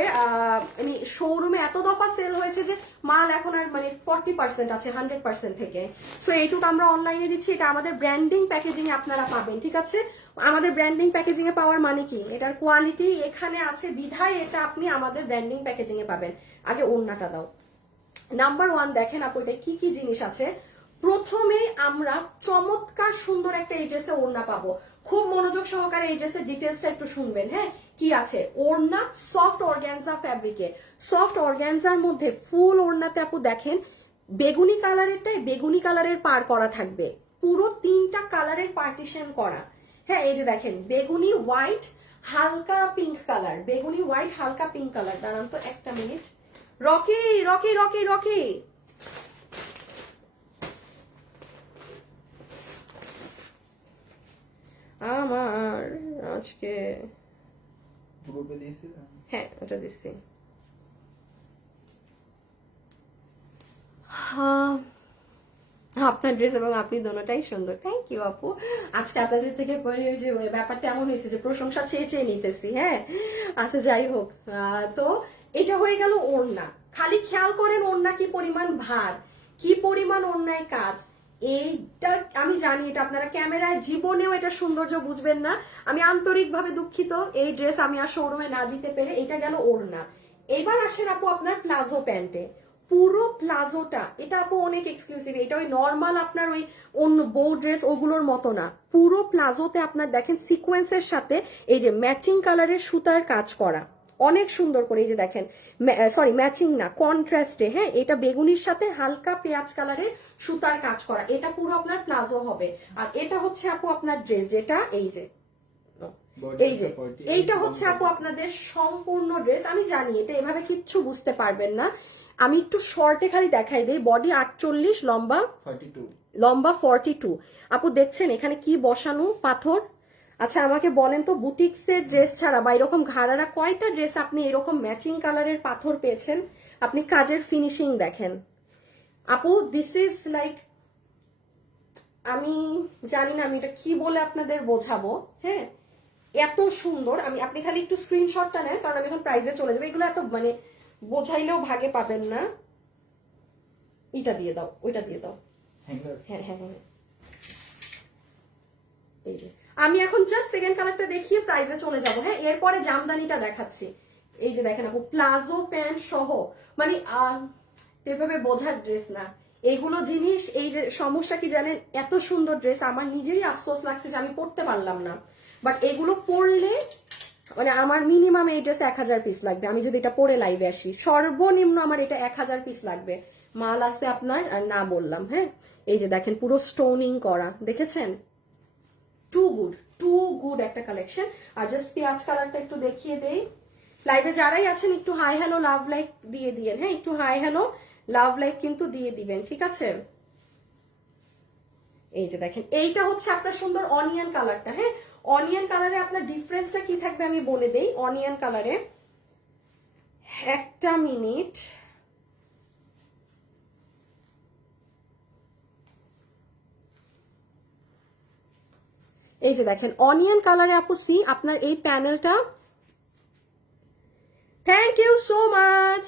মানে শোরুমে এত দফা সেল হয়েছে যে মাল এখন আর মানে 40% আছে 100% থেকে। সো এইটুকু আমরা অনলাইনে দিচ্ছি, এটা আমাদের ব্র্যান্ডিং প্যাকেজিং এ আপনারা পাবেন, ঠিক আছে? আমাদের ব্র্যান্ডিং প্যাকেজিং এ পাওয়ার মানে কি, এটার কোয়ালিটি এখানে আছে বিধায় এটা আপনি আমাদের ব্র্যান্ডিং প্যাকেজিং এ পাবেন। আগে ওড়নাটা দাও। নাম্বার 1 দেখেন আপু এটা কি কি জিনিস আছে। প্রথমে আমরা চমৎকার সুন্দর একটা এই ড্রেসে ওড়না পাবো, খুব মনোযোগ সহকারে এই ড্রেসের ডিটেলসটা একটু শুনবেন, হ্যাঁ কি আছে। ওড়না সফট অর্গানজা ফ্যাব্রিকে, সফট অর্গানজার মধ্যে ফুল ওড়নাতে আপু দেখেন বেগুনি কালারেরটাই বেগুনি কালারের পার করা থাকবে, পুরো 3টা কালারের পার্টিশন করা। হ্যাঁ এই যে দেখেন বেগুনি হোয়াইট হালকা পিঙ্ক কালার, বেগুনি হোয়াইট হালকা পিঙ্ক কালার। দাঁড়ান তো একটা minute, Rocky Rocky Rocky Rocky আমার আজকে হ্যাঁ ওটা দিচ্ছি। আপনার ড্রেস এবং আপনি দোনোটাই সুন্দর, থ্যাংক ইউ আপু। আজকে আপনাদের থেকে পরে ওই যে ব্যাপারটা এমন হয়েছে যে প্রশংসা চেয়ে চেয়ে নিতেছি, হ্যাঁ আচ্ছা যাই হোক। তো এটা হয়ে গেল ওড়না, খালি খেয়াল করেন ওড়না কি পরিমাণ ভার, কি পরিমাণ ওড়নায় কাজ। এইটা আমি জানি এটা আপনারা ক্যামেরায় জীবনেও এটা সৌন্দর্য বুঝবেন না, আমি আন্তরিকভাবে দুঃখিত এই ড্রেস আমি আর শোরুমে না দিতে পেরে। এটা গেল ওড়না। এবার আসেন আপু আপনার প্লাজো প্যান্টে, পুরো প্লাজোটা এটা আপু অনেক এক্সক্লুসিভ, এটা ওই নর্মাল আপনার ওই অন্য বউ ড্রেস ওগুলোর মতো না, পুরো প্লাজোতে আপনার দেখেন সিকোয়েন্সের সাথে এই যে ম্যাচিং কালারের সুতার কাজ করা অনেক সুন্দর করে। এই যে দেখেন সরি ম্যাচিং না কন্ট্রাস্টে, হ্যাঁ এটা বেগুনির সাথে হালকা পেঁয়াজ কালারের সুতার কাজ করা, এটা পুরো আপনার প্লাজো হবে। আর এটা হচ্ছে আপু আপনার ড্রেস, যেটা এই যে এই যে এইটা হচ্ছে আপু আপনাদের সম্পূর্ণ ড্রেস। আমি জানি এটা এভাবে কিচ্ছু বুঝতে পারবেন না, আমি একটু শর্টে খালি দেখাই দিই। বডি 48, লম্বা 42। আপু দেখছেন এখানে কি বসানো পাথর। আচ্ছা আমাকে বলেন তো বুটিক্সের ড্রেস ছাড়া বা এরকম ঘাড়ারা কয়টা ড্রেস আপনি এরকম ম্যাচিং কালারের পাথর পেয়েছেন? আপনি কাজের ফিনিশিং দেখেন আপু, দিস ইজ লাইক, আমি জানি না আমি এটা কি বলে আপনাদের বোঝাবো, হ্যাঁ এত সুন্দর। আপনি খালি একটু স্ক্রিনশটটা নেন, কারণ আমি এখন প্রাইজে চলে যাবো, এগুলো এত মানে বোঝাইলেও ভাগে পাবেন না। এটা দিয়ে দাও, ওইটা দিয়ে দাও, হ্যাঁ হ্যাঁ হ্যাঁ। এই যে আমি এখন জাস্ট সেকেন্ড কালারটা দেখিয়ে প্রাইজে চলে যাব, হ্যাঁ এরপরে জামদানিটা দেখাচ্ছি। এই যে দেখেন আপু প্লাজো প্যান্ট সহ, মানে এভাবে বোঝার ড্রেস না, এইগুলো জিনিস, এই যে সমস্যা কি জানেন, এত সুন্দর ড্রেস আমার নিজেরই আফসোস লাগছে যে আমি পরতে পারলাম না, বাট এগুলো পরলে মানে আমার মিনিমাম এই ড্রেস 1000 পিস লাগবে। আমি যদি এটা পরে লাইভে আসি সর্বনিম্ন আমার এটা 1000 পিস লাগবে। মাল আছে আপনার, আর না বললাম। হ্যাঁ, এই যে দেখেন পুরো স্টোনিং করা, দেখেছেন? টু গুড একটা কালেকশন। আর জাস্ট পেঁয়াজ কালারটা একটু দেখিয়ে দেই। লাইভে যারাই আছেন একটু হাই হ্যালো লাভ লাইক দিয়ে দিয়েন। হ্যাঁ, একটু হাই হ্যালো লাভ লাইক কিন্তু দিয়ে দিবেন, ঠিক আছে? এই যে দেখেন, এইটা হচ্ছে আপনার সুন্দর অনিয়ন কালারটা। হ্যাঁ, অনিয়ন কালারে আপনার ডিফারেন্সটা কি থাকবে আমি বলে দেই। অনিয়ন কালারে একটা মিনিট, এই যে দেখেন অনিয়ন কালারে আপু সি আপনার এই প্যানেলটা। Thank you so much.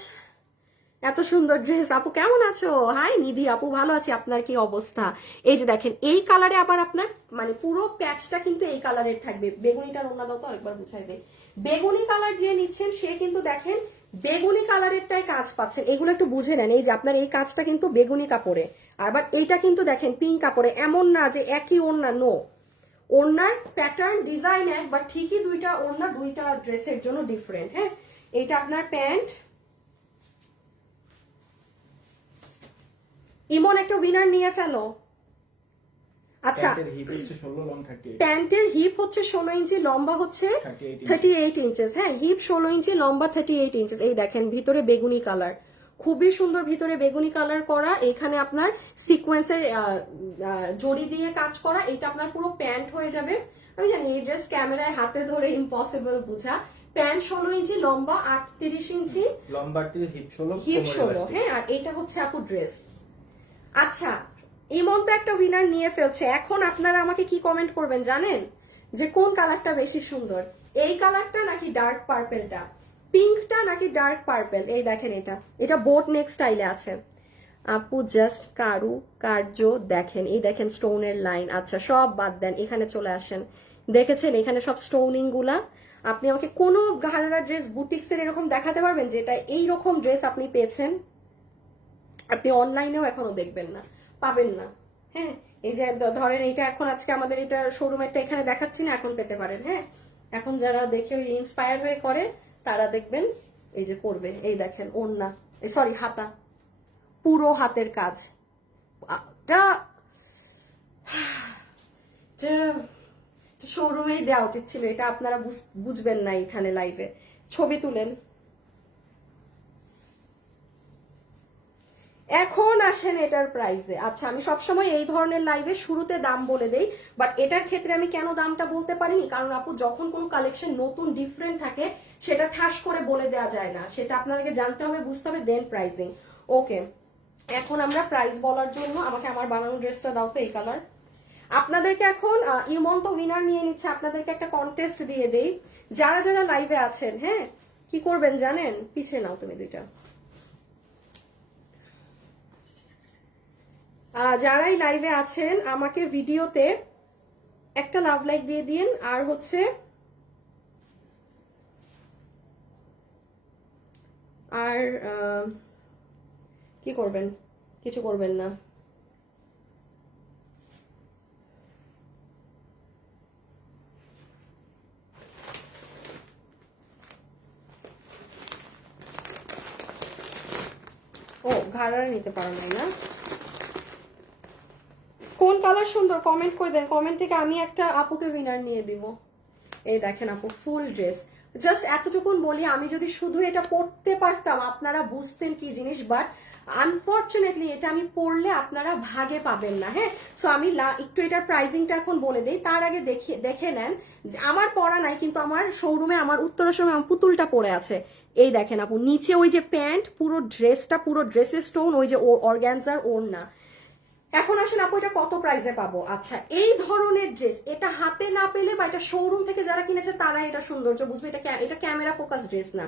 এত সুন্দর ড্রেস। আপু কেমন আছো? হাই নিধি আপু, ভালো আছি, আপনার কি অবস্থা? এই যে দেখেন এই কালারে আবার আপনার মানে পুরো প্যাচটা কিন্তু এই কালারের থাকবে। বেগুনিটার ওনা দাও তো আরেকবার বুঝাই দে। বেগুনি কালার যে নিচ্ছেন সে কিন্তু দেখেন বেগুনি কালারেরটাই কাজ পাচ্ছেন। এগুলো একটু বুঝে নেন, এই যে আপনার এই কাজটা কিন্তু বেগুনি কাপড়ে, আবার এইটা কিন্তু দেখেন পিঙ্ক কাপড়ে। এমন না যে একই ওড়না, নো, ওড়নার প্যাটার্ন ডিজাইন এক, বাট ঠিকই দুইটা ওড়না দুইটা ড্রেসের জন্য ডিফারেন্ট। হ্যাঁ, এইটা আপনার প্যান্ট। ইমন একটা উইনার নিয়ে ফেলো। আচ্ছা, প্যান্টের হিপ হচ্ছে 16 ইঞ্চি, লম্বা হচ্ছে 38 ইঞ্চেস। হ্যাঁ, হিপ 16 ইঞ্চি, লম্বা 38 ইঞ্চেস। এই দেখেন ভিতরে বেগুনি কালার, খুবই সুন্দর ভিতরে বেগুনি কালার করা। এখানে আপনার সিকোয়েন্সের জড়ি দিয়ে কাজ করা। এটা আপনার পুরো প্যান্ট হয়ে যাবে। আমি জানি এই ড্রেস ক্যামেরায় হাতে ধরে ইম্পসিবল বোঝা। প্যান্ট 16 ইঞ্চি, লম্বা 38 ইঞ্চি, লম্বা হিপ 16। হ্যাঁ, আর এটা হচ্ছে আপু ড্রেস। আচ্ছা, ইমন তো একটা উইনার নিয়ে ফেলছে। এখন আপনারা আমাকে কি কমেন্ট করবেন জানেন? যে কোন কালারটা বেশি সুন্দর, এই কালারটা নাকি ডার্ক পার্পেলটা, পিঙ্কটা নাকি ডার্ক পার্পেল? এই দেখেন এটা বোট নেক স্টাইলে আছে আপু। জাস্ট কার্য দেখেন, এই দেখেন স্টোনের লাইন। আচ্ছা সব বাদ দেন, এখানে চলে আসেন। দেখেছেন এখানে সব স্টোনিং গুলা। আপনি আমাকে কোনো ঘাড়া ড্রেস বুটিক্সের এরকম দেখাতে পারবেন যে এটা এইরকম ড্রেস আপনি পেয়েছেন? আপনি অনলাইনেও এখনো দেখবেন না, পাবেন না। হ্যাঁ, এই যে ধরেন এটা এখন আজকে আমাদের এটা শোরুমেরটা এখানে দেখাচ্ছি না, এখন পেতে পারেন। হ্যাঁ, এখন যারা দেখে ইন্সপায়ার হয়ে করে তারা দেখবেন এই যে করবে। এই দেখেন ওড়না, সরি হাতা, পুরো হাতের কাজ। শোরুমেই দেওয়া উচিত ছিল, এটা আপনারা বুঝবেন না এখানে লাইভে। ছবি তুলেন। এখন আসেন এটার প্রাইসে। আচ্ছা, আমি সবসময় এই ধরনের লাইভে শুরুতে দাম বলে দেই, বাট এটার ক্ষেত্রে আমি কেন দামটা বলতে পারিনি, কারণ আপু যখন কোনো কালেকশন নতুন ডিফারেন্ট থাকে সেটা ঠাস করে বলে দেওয়া যায় না, সেটা আপনাদেরকে জানতে হবে, বুঝতে হবে, দেন প্রাইসিং। ওকে, এখন আমরা প্রাইস বলার জন্য আমাকে আমার বানানো ড্রেসটা দাও তো, এই কালার। আপনাদেরকে এখন ইমন তো উইনার নিয়ে নিচ্ছে, আপনাদেরকে একটা কন্টেস্ট দিয়ে দেই। যারা যারা লাইভে আছেন, হ্যাঁ কি করবেন জানেন? পিছিয়ে নাও তুমি দুইটা। যারাই লাইভে আছেন আমাকে ভিডিওতে একটা লাভ লাইক দিয়ে দিন, আর হচ্ছে আর কি করবেন? কিছু করবেন না। ও ঘাড়া নিতে পারো না? কোন কালার সুন্দর কমেন্ট করে দেন, কমেন্ট থেকে আমি একটা আপুকে উইনার নিয়ে দিব। এই দেখেন আপু ফুল ড্রেস। জাস্ট এতটুকুন বলি, আমি যদি শুধু এটা পড়তে পারতাম আপনারা বুঝতেন কি জিনিস, বাট আনফর্চুনেটলি এটা আমি পড়লে আপনারা ভাগে পাবেন না। হ্যাঁ, সো আমি একটু এটার প্রাইসিংটা এখন বলে দেই, তার আগে দেখে নেন। আমার পড়া নাই, কিন্তু আমার শোরুমে আমার উত্তরের সময় আমার পুতুলটা পড়ে আছে। এই দেখেন আপু, নিচে ওই যে প্যান্ট, পুরো ড্রেসটা, পুরো ড্রেসের স্টোন, ওই যে অর্গানজার ওড়না। এখন আসেন আপু এটা কত প্রাইসে পাবো? আচ্ছা, এই ধরনের ড্রেস এটা হাতে না পেলে বা এটা শোরুম থেকে যারা কিনেছে তারা এটা সৌন্দর্য বুঝবে। এটা ক্যামেরা ফোকাস ড্রেস না।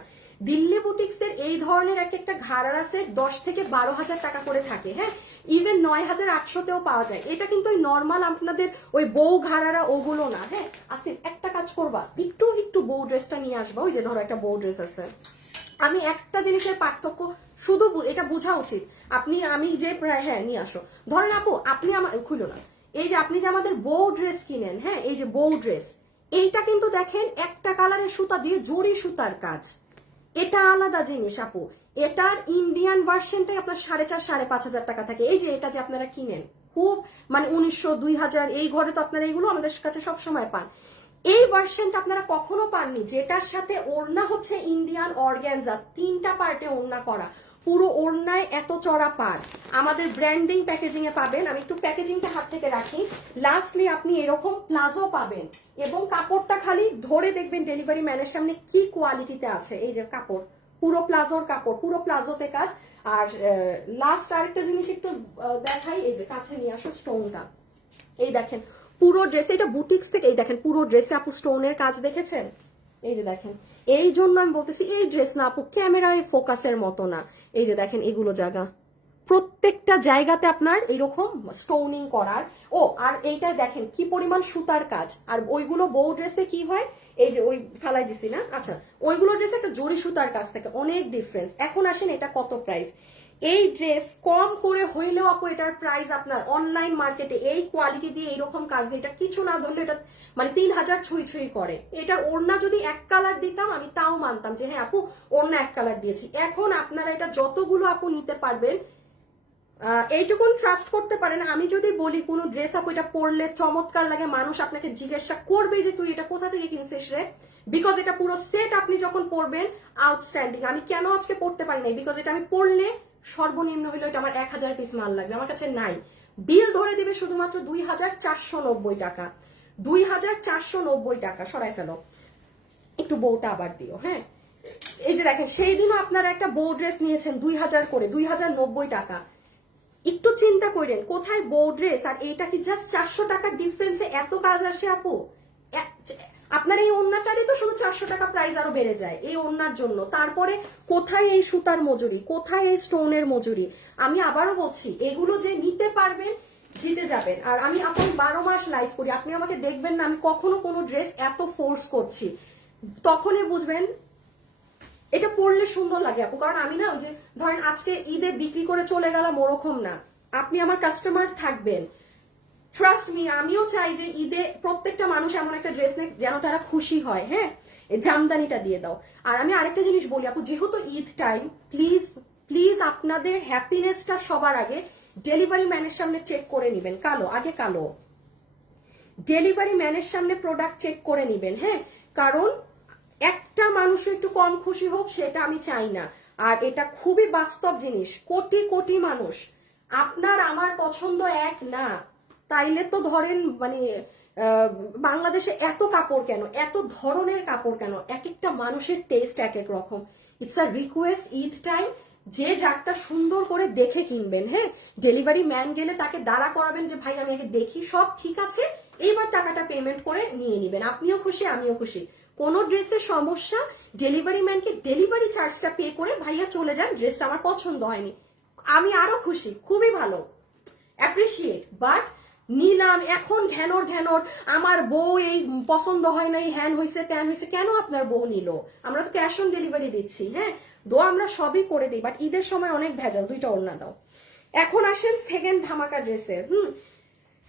দিল্লি বুটিক্সের এই ধরনের একটা ঘাড়ার আছে 10 থেকে 12,000 টাকা করে থাকে। হ্যাঁ, ইভেন 9,800-তেও পাওয়া যায়। এটা কিন্তু ওই নর্মাল আপনাদের ওই বউ ঘাড়ারা ওগুলো না। হ্যাঁ, আসিফ একটা কাজ করবা, একটু বউ ড্রেসটা নিয়ে আসবা। ওই যে ধরো একটা বউ ড্রেস আছে, আমি একটা জিনিসের পার্থক্য শুধু এটা বোঝা উচিত। আপনি আমি যে হ্যাঁ নিয়ে আসো, ধরেন আপু আপনি আমার খুলো না, এই যে আপনি যে আমাদের বউ ড্রেস কিনেন, হ্যাঁ এই যে বউ ড্রেস, এইটা কিন্তু দেখেন একটা কালারের সুতা দিয়ে জরি সুতার কাজ, এটা আলাদা জিনিস আপু। এটার ইন্ডিয়ান ভার্সনটাই আপনার 4,500-5,000 টাকা থাকে। এই যে এটা যে আপনারা কিনেন খুব মানে 1900 2000 এই ঘরে তো আপনারা এইগুলো আমাদের কাছে সব সময় পান। এই ভার্সনটা আপনারা কখনো পাননি, যেটার সাথে ওড়না হচ্ছে ইন্ডিয়ান অর্গানজা, 3টা পার্টে ওড়না করা, পুরো ওড়নায় এত চড়া পার, আমাদের ব্র্যান্ডিং প্যাকেজিং এ পাবেন। আমি একটু প্যাকেজিংটা হাত থেকে রাখি। লাস্টলি আপনি এরকম প্লাজো পাবেন, এবং কাপড়টা খালি ধরে দেখবেন ডেলিভারি ম্যানের সামনে কি কোয়ালিটিতে আছে। এই যে কাপড়, পুরো প্লাজোর কাপড়, পুরো প্লাজোতে কাজ। আর লাস্ট আরেকটা জিনিস একটু দেখাই, এই যে কাছে নিয়ে আসো স্টোনটা, এই দেখেন পুরো ড্রেসে, এটা বুটিক্স থেকে, এই দেখেন পুরো ড্রেসে আপু স্টোনের কাজ দেখেছেন, এই যে দেখেন। এই জন্য আমি বলতেছি এই ড্রেস না আপু ক্যামেরায় ফোকাসের মতো না, এই যে দেখেন এগুলো জায়গা, প্রত্যেকটা জায়গাতে আপনার এরকম স্টোনিং করার। ও আর এইটা দেখেন কি পরিমাণ সুতার কাজ। আর ওইগুলো বউ ড্রেসে কি হয়, এই যে ওই ফালাই দিছি না, আচ্ছা ওইগুলো ড্রেসে একটা জরি সুতার কাজ থাকে, অনেক ডিফারেন্স। এখন আসেন এটা কত প্রাইস। এই ড্রেস কম করে হইলেও আপু এটার প্রাইস আপনার অনলাইন মার্কেটে এই কোয়ালিটি দিয়ে এইরকম কাজ দিয়ে এটা কিছু না ধরলে এটা মানে 3,000 ছুঁই ছুঁই করে। এটার ওড়না যদি এক কালার দিতাম আমি তাও মানতাম যে হ্যাঁ আপু ওড়না এক কালার দিয়েছি। এখন আপনারা এটা যতগুলো আপু নিতে পারবেন এইটুকুন ট্রাস্ট করতে পারেন। আমি যদি বলি কোনো ড্রেস আপু এটা পরলে চমৎকার লাগে, মানুষ আপনাকে জিজ্ঞাসা করবে যে তুই এটা কোথা থেকে কিনছিস রে, বিকজ এটা পুরো সেট আপনি যখন পরবেন আউটস্ট্যান্ডিং। আমি কেন আজকে পড়তে পারি নাই, বিকজ এটা আমি পরলে সর্বনিম্ন হইলো এটা আমার 1000 পিস মাল লাগবে, আমার কাছে নাই। বিল ধরে দিবে শুধুমাত্র 2,490 টাকা, 2,490 টাকা। সরাই ফেলো একটু, বউটা আবার দিও, হ্যাঁ এই যে দেখেন সেই দিনও আপনারা একটা বউ ড্রেস নিয়েছেন 2000 করে, 2,090 টাকা। একটু চিন্তা করেন কোথায় বউ ড্রেস আর এইটা কি জাস্ট 400 টাকার ডিফারেন্সে এত কাজ আসে আপু। আপনার এই ওড়নাটারই তো শুধু 400 টাকা প্রাইস আরো বেড়ে যায় এই ওড়নার জন্য। তারপরে কোথায় এই সুতার মজুরি, কোথায় এই স্টোনের মজুরি। আমি আবারও বলছি এগুলো যে নিতে পারবেন জিতে যাবেন। আর আমি এখন 12 মাস লাইভ করি, আপনি আমাকে দেখবেন না আমি কখনো কোনো ড্রেস এত ফোর্স করছি, তখনই বুঝবেন এটা পরলে সুন্দর লাগে আপু। কারণ আমি না ওই যে ধরেন আজকে ঈদে বিক্রি করে চলে গেলাম ওরকম না, আপনি আমার কাস্টমার থাকবেন, ট্রাস্ট মি। আমিও চাই যে ঈদে প্রত্যেকটা মানুষ এমন একটা ড্রেস নেয় যেন তারা খুশি হয়, হ্যাঁ জামদানিটা দিয়ে দাও। আর আমি আরেকটা জিনিস বলি আপু, যেহেতু ঈদ টাইম, প্লিজ প্লিজ আপনাদের হ্যাপিনেসটা সবার আগে ডেলিভারি ম্যানের সামনে চেক করে নিবেন। কালো আগে কালো ডেলিভারি ম্যানের সামনে প্রোডাক্ট চেক করে নিবেন, হ্যাঁ কারণ একটা মানুষ একটু কম খুশি হোক সেটা আমি চাই না। আর এটা খুবই বাস্তব জিনিস, কোটি কোটি মানুষ, আপনার আমার পছন্দ এক না, তাইলে তো ধরেন মানে বাংলাদেশে এত কাপড় কেন, এত ধরনের কাপড় কেন, এক একটা মানুষের টেস্ট এক এক রকম। It's a request, Eid time যে যারটা সুন্দর করে দেখে কিনবেন, হ্যাঁ ডেলিভারি ম্যান গেলে তাকে দাঁড়া করাবেন যে ভাই আমি আগে দেখি সব ঠিক আছে, এইবার টাকাটা পেমেন্ট করে নিয়ে নিবেন, আপনিও খুশি আমিও খুশি। কোনো ড্রেসের সমস্যা, ডেলিভারি ম্যানকে ডেলিভারি চার্জটা পে করে ভাইয়া চলে যান, ড্রেসটা আমার পছন্দ হয়নি, আমি আরো খুশি, খুবই ভালো, অ্যাপ্রিসিয়েট। বাট নিলাম এখন ঘ্যানোর ঘ্যানোর, আমার বউ এই পছন্দ হয় না, এই হ্যান হয়েছে ত্যান হয়েছে, কেন আপনার বউ নিল? আমরা তো ক্যাশ অন ডেলিভারি দিচ্ছি, হ্যাঁ দো আমরা সবই করে দিই, বাট ঈদের সময় অনেক ভেজাল, 2টা ওড়না দাও। এখন আসেন সেকেন্ড ধামাকা ড্রেসের।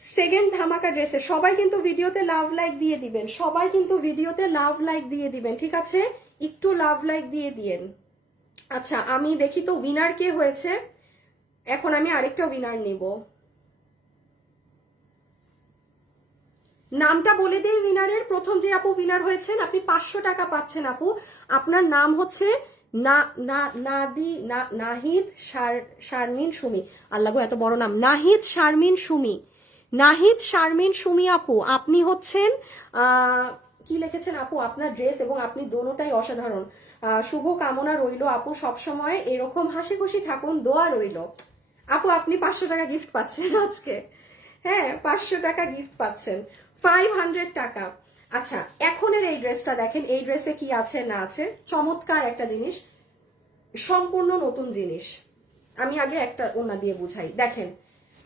সেকেন্ড ধামাকা ড্রেসে সবাই কিন্তু ভিডিওতে লাভ লাইক দিয়ে দিবেন, সবাই কিন্তু ভিডিওতে লাভ লাইক দিয়ে দিবেন, ঠিক আছে একটু লাভ লাইক দিয়ে দিয়েন। আচ্ছা আমি দেখি তো উইনার কে হয়েছে, এখন আমি আরেকটা উইনার নিব, নামটা বলে দেই উইনারের। প্রথম যে আপু উইনার হয়েছেন আপনি 500 টাকা পাচ্ছেন আপু, আপনার নাম হচ্ছে নাহিদ শারমিন সুমি। আল্লাহ গো এত বড় নাম, নাহিদ শারমিন সুমি, নাহিদ শারমিন সুমি আপু, আপনি হচ্ছেন কি লিখেছেন আপু, আপনার ড্রেস এবং আপনি দোনোটাই অসাধারণ, শুভ কামনা রইল আপু, সবসময় এরকম হাসি খুশি থাকুন, দোয়া রইল আপু। আপনি 500 টাকা গিফট পাচ্ছেন আজকে, হ্যাঁ 500 টাকা গিফট পাচ্ছেন, 500 টাকা। আচ্ছা এখনের এই ড্রেসটা দেখেন, এই ড্রেসে কি আছে না আছে, চমৎকার একটা জিনিস, সম্পূর্ণ নতুন জিনিস। আমি আগে একটা ওনা দিয়ে বুঝাই, দেখেন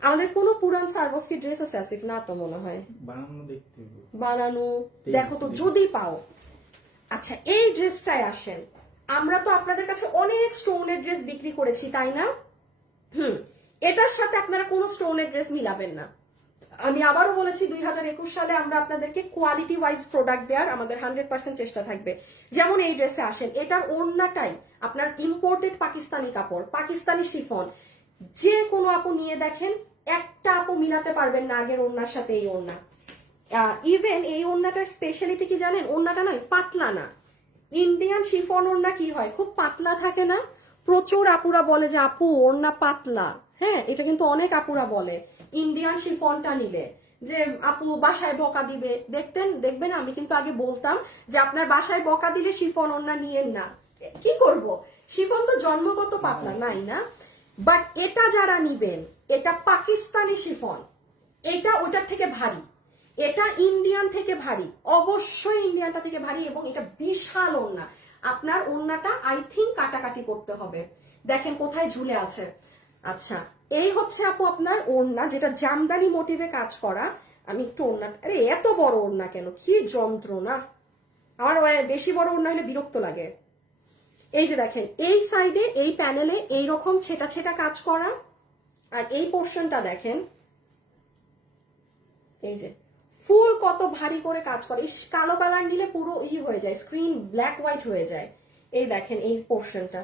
আমাদের কোনো পুরান সার্ভসকি ড্রেস আছে আসিফ? না তো মনে হয়, বানানো দেখো তো যদি পাও। আচ্ছা এই ড্রেসটায় আসেন, আমরা তো আপনাদের কাছে অনেক স্টোনের ড্রেস বিক্রি করেছি, তাই না? এটার সাথে আপনারা কোনো স্টোনের ড্রেস মিলাবেন না। আমি আবারও বলেছি 2021 সালে আমরা আপনাদেরকে কোয়ালিটি ওয়াইজ প্রোডাক্ট দেওয়ার আমাদের 100% চেষ্টা থাকবে। যেমন এই ড্রেসে আসেন, এটার ওড়নাটাই আপনার ইম্পোর্টেড পাকিস্তানি কাপড়, পাকিস্তানি শিফন। যে কোনো আপু নিয়ে দেখেন, একটা আপু মিলাতে পারবেন না আগের ওড়নার সাথে এই ওড়না। ইভেন এই ওড়নাটার স্পেশালিটি কি জানেন? ওড়নাটা নয়, পাতলা না। ইন্ডিয়ান শিফন ওড়না কি হয়, খুব পাতলা থাকে না? প্রচুর আপুরা বলে যে আপু ওড়না পাতলা। হ্যাঁ, এটা কিন্তু অনেক আপুরা বলে ইন্ডিয়ান শিফনটা নিলে যে আপু বাসায় বকা দিবে। দেখবেন আমি কিন্তু আগে বলতাম যে আপনার বাসায় বকা দিলে শিফন ওড়না নিয়েন না। কি করব, শিফন তো জন্মগত পাতলা নাই না? বাট এটা যারা নিবেন, এটা পাকিস্তানি শিফন, এটা ওটার থেকে ভারী, এটা ইন্ডিয়ান থেকে ভারী, অবশ্যই ইন্ডিয়ানটা থেকে ভারী, এবং এটা বিশাল ওড়না। আপনার ওড়নাটা আই থিঙ্ক কাটাকাটি করতে হবে। দেখেন কোথায় ঝুলে আছে। আচ্ছা, এই হচ্ছে আপু আপনার ওড়না, যেটা জামদানি মোটিভে কাজ করা। আমি একটু ওড়না, আরে এত বড় ওড়না কেন, কি যন্ত্রণা! আমার বেশি বড় ওড়না হলে বিরক্ত লাগে। এই যে দেখেন, এই সাইডে এই প্যানেলে এইরকম ছেটা ছেটা কাজ করা, আর এই পোর্শনটা দেখেন, এই যে ফুল কত ভারী করে কাজ করে। কালো কালার নিলে পুরো হয়ে যায়, স্ক্রিন ব্ল্যাক হোয়াইট হয়ে যায়। এই দেখেন এই পোর্শনটা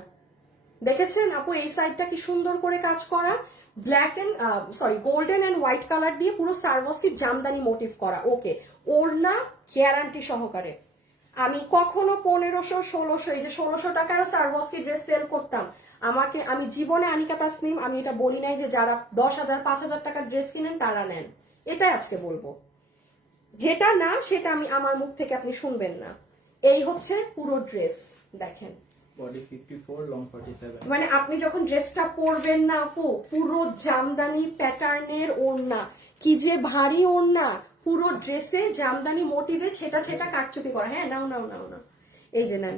দেখেছেন আপু, এই সাইডটা কি সুন্দর করে কাজ করা, black and golden and white colour দিয়ে পুরো সার্ভসকি জামদানি মোটিভ করা। ওকে, ওড়না গ্যারান্টি সহকারে। আমি কখনো 1500 1600, এই যে 1600 টাকায় সার্ভসকি ড্রেস সেল করতাম। আমি জীবনে আনিকা তাসনিম আমি এটা বলি নাই যে যারা 10,000 5,000 টাকার ড্রেস কিনেন তারা নেন। এটাই আজকে বলবো, যেটা না সেটা আমি আমার মুখ থেকে আপনি শুনবেন না। এই হচ্ছে পুরো ড্রেস, দেখেন বডি 54 লং 47। মানে আপনি যখন ড্রেসটা পরবেন না আপু, পুরো জামদানি প্যাটার্নের ওড়না, কি যে ভারী ওড়না, পুরো ড্রেসে জামদানি মোটিভে ছেটা ছেটা কাটচুপি করা। হ্যাঁ, নাও নাও নাও নাও, এই যে নেন,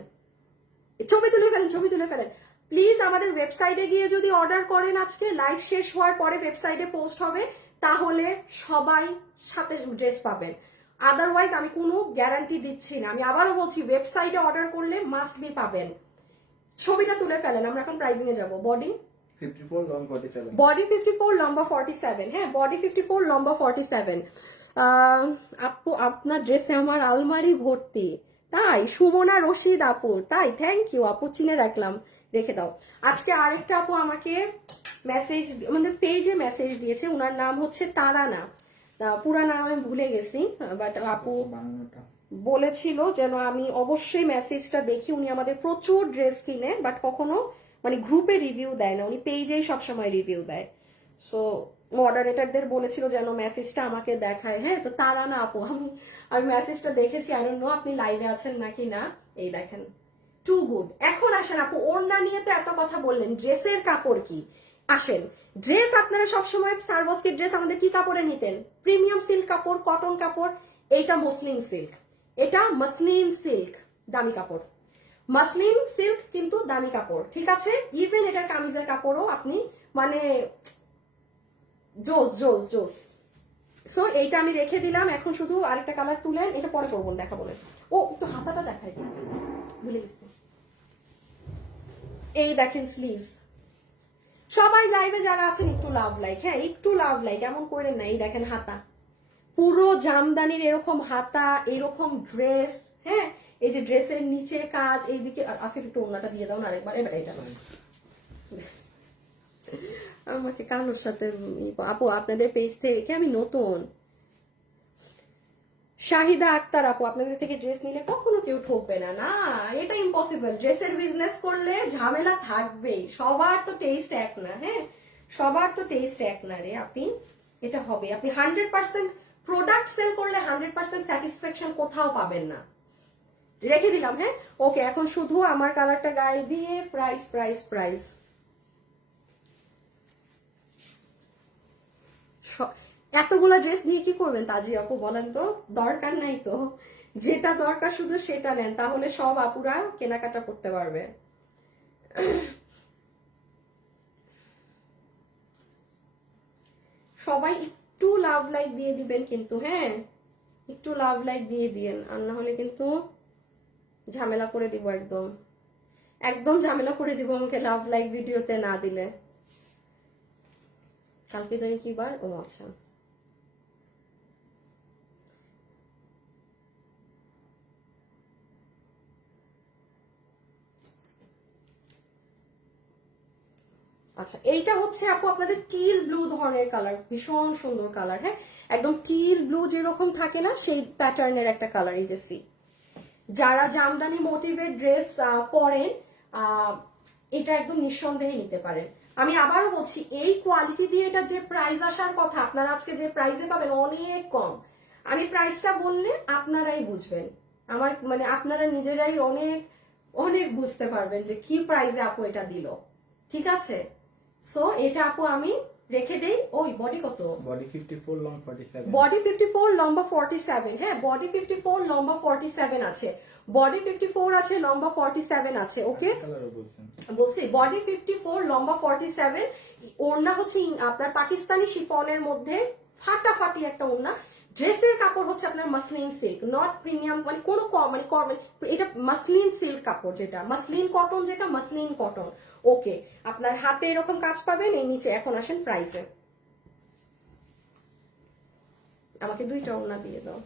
ছবি তুলে ফেলেন, ছবি তুলে ফেলেন প্লিজ। আমাদের ওয়েবসাইটে গিয়ে যদি অর্ডার করেন, আজকে লাইভ শেষ হওয়ার পরে ওয়েবসাইটে পোস্ট হবে, তাহলে সবাই সাথে ড্রেস পাবেন। আদারওয়াইজ আমি কোনো গ্যারান্টি দিচ্ছি না। আমি আবারও বলছি, ওয়েবসাইটে অর্ডার করলে মাস্ট বি পাবেন। ছবিটা তুলে ফেলেন, আমরা এখন প্রাইজিং এ যাব। Body 54 long 47। বডি 54 লম্বা 47। হ্যাঁ, বডি 54 লম্বা 47। আপু আপনার ড্রেসে আমার আলমারি ভর্তি। তাই? সুমনা রশিদ আপু, তাই? থ্যাংক ইউ আপু, চিনে রাখলাম, রেখে দাও। আজকে আরেকটা আপু আমাকে মেসেজ, মানে পেজে মেসেজ দিয়েছে, ওনার নাম হচ্ছে তারানা, পুরা নাম আমি ভুলে গেছি, বাট আপু বলেছিল যেন আমি অবশ্যই মেসেজটা দেখি। উনি আমাদের প্রচুর ড্রেস কিনে, বাট কখনো মানে গ্রুপে রিভিউ দেয় না, উনি পেজেই সবসময় রিভিউ দেয়। সো মডারেটরদের বলেছিল যেন মেসেজটা আমাকে দেখায়। হ্যাঁ, তো তারা না আপু, আমি মেসেজটা দেখেছি, আই ডোন্ট নো আপনি লাইভে আছেন নাকি না। এই দেখেন, টু গুড। এখন আসেন আপু, ওড়না নিয়ে তো এত কথা বললেন, ড্রেসের কাপড় কি? আসেন, ড্রেস আপনারা সবসময় সার্ভসকি ড্রেস আমাদের কি কাপড়ে নিতেন? প্রিমিয়াম সিল্ক কাপড়, কটন কাপড়। এইটা মসলিন সিল্ক, এটা মসলিন সিল্ক, দামি কাপড়। মসলিন সিল্ক কিন্তু দামি কাপড়, ঠিক আছে? ইভেন এটার কামিজের কাপড়ও আপনি মানে জোস জোস জোস। সো এইটা আমি রেখে দিলাম। এখন শুধু আরেকটা কালার তুলেন, এটা পরে করবো, দেখাবো না। ও একটু হাতাটা দেখাই, ভুলে গেছি। এই দেখেন স্লিভস। সবাই লাইভে যারা আছেন একটু লাভ লাইক, হ্যাঁ একটু লাভ লাইক, এমন করে না। এই দেখেন হাতা, পুরো জামদানির এরকম হাতা, এরকম ড্রেস। হ্যাঁ, এই যে ড্রেসের নিচে কাজ, এইদিকে আসিফ একটু ওড়নাটা দিয়ে দাও না আরেকবার। এবার এটা আমাকে কানোর সাথে আপু, আপনাদের পেজ থেকে আমি নতুন। শাহিদা আক্তার আপু, আপনাদের থেকে ড্রেস নিলে কখনো কেউ ঠকবে না। না, এটা ইম্পসিবল। ড্রেসের বিজনেস করলে ঝামেলা থাকবেই, সবার তো টেস্ট এক না। হ্যাঁ, সবার তো টেস্ট এক না রে আপনি, এটা হবে। আপনি 100% প্রোডাক্ট সেল করলে 100% স্যাটিসফ্যাকশন কোথাও পাবেন না। রেখে দিলাম। হ্যাঁ, ওকে, এখন শুধু আমার কালারটা গায়ে দিয়ে প্রাইস প্রাইস প্রাইস। এতগুলা ড্রেস নিয়ে কি করবেন তাজি আপু, বলেন তো? দরকার নাই তো, যেটা দরকার শুধু সেটা নেন, তাহলে সব আপুরা কেনাকাটা করতে পারবে। সবাই একটু লাভ লাইক দিয়ে দিবেন কিন্তু, হ্যাঁ একটু লাভ লাইক দিয়ে দিয়েন, আর না হলে কিন্তু ঝামেলা করে দিব একদম। একদম ঝামেলা করে দিব আমাকে লাভ লাইক ভিডিওতে না দিলে। কালকে জানি কি বার? ও আচ্ছা, আচ্ছা এইটা হচ্ছে আপু আপনাদের টিল ব্লু ধরনের কালার, ভীষণ সুন্দর কালার। হ্যাঁ, একদম টিল ব্লু যেরকম থাকে না সেই প্যাটার্নের একটা কালার। এই যে সি, যারা জামদানি মোটিভের ড্রেস পরেন এটা একদম নিঃসন্দেহে নিতে পারেন। আমি আবারও বলছি, এই কোয়ালিটি দিয়ে এটা যে প্রাইস আসার কথা, আপনারা আজকে যে প্রাইসে পাবেন অনেক কম। আমি প্রাইসটা বললে আপনারাই বুঝবেন, আমার মানে আপনারা নিজেরাই অনেক অনেক বুঝতে পারবেন যে কি প্রাইসে আপু এটা দিল। ঠিক আছে, সো এটা আপু আমি রেখে দেই। ওই বডি কত? Body 54 long 47। বডি 54 লম্বা 47। হ্যাঁ, বডি 54 লম্বা 47 আছে, বডি 54 আছে, লম্বা 47 আছে। ওকে, কালারও বলছেন? বলছি বডি 54 লম্বা 47। ওড়না হচ্ছে আপনার পাকিস্তানি শিফনের মধ্যে ফাটাফাটি একটা ওড়না। ড্রেসের কাপড় হচ্ছে আপনার মাসলিন সিল্ক, নট প্রিমিয়াম, মানে কোনো মানে এটা মাসলিন সিল্ক কাপড়, যেটা মাসলিন কটন, যেটা মাসলিন কটন। ওকে, আপনার হাতে এরকম কাজ পাবেন এই নিচে। এখন আসেন প্রাইসে। আমাকে দুইটা ওড়না দিয়ে দাও।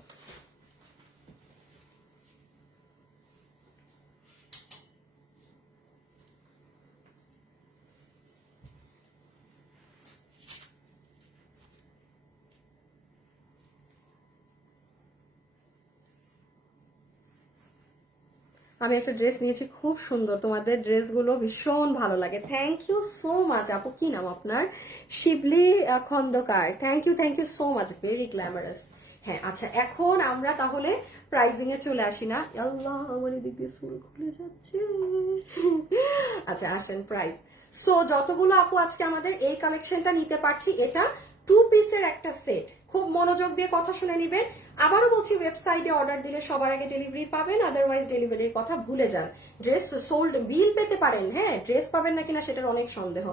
আমি একটা ড্রেস নিয়েছি, খুব সুন্দর, তোমাদের ড্রেসগুলো ভীষণ ভালো লাগে। থ্যাংক ইউ সো মাচ আপু। কি নাম আপনার? Shibli Khandakar. Thank you so much, very glamorous. হ্যাঁ, আচ্ছা এখন আমরা তাহলে প্রাইজিং এ চলে আসি না? আল্লাহ, আমার এদিক দিয়ে চুল খুলে যাচ্ছে। আচ্ছা আসেন প্রাইস। সো যতগুলো আপু আজকে আমাদের এই কালেকশনটা নিতে পারছি, এটা 2 পিসের একটা সেট। খুব মনোযোগ দিয়ে কথা শুনে নিবেন। আবারও বলছি, ওয়েবসাইটে অর্ডার দিলে সবার আগে ডেলিভারি পাবেন, আদারওয়াইজ ডেলিভারির কথা ভুলে যান। ড্রেস সোল্ড বিল পেতে পারেন, হ্যাঁ, ড্রেস পাবেন না কিনা সেটার অনেক সন্দেহ।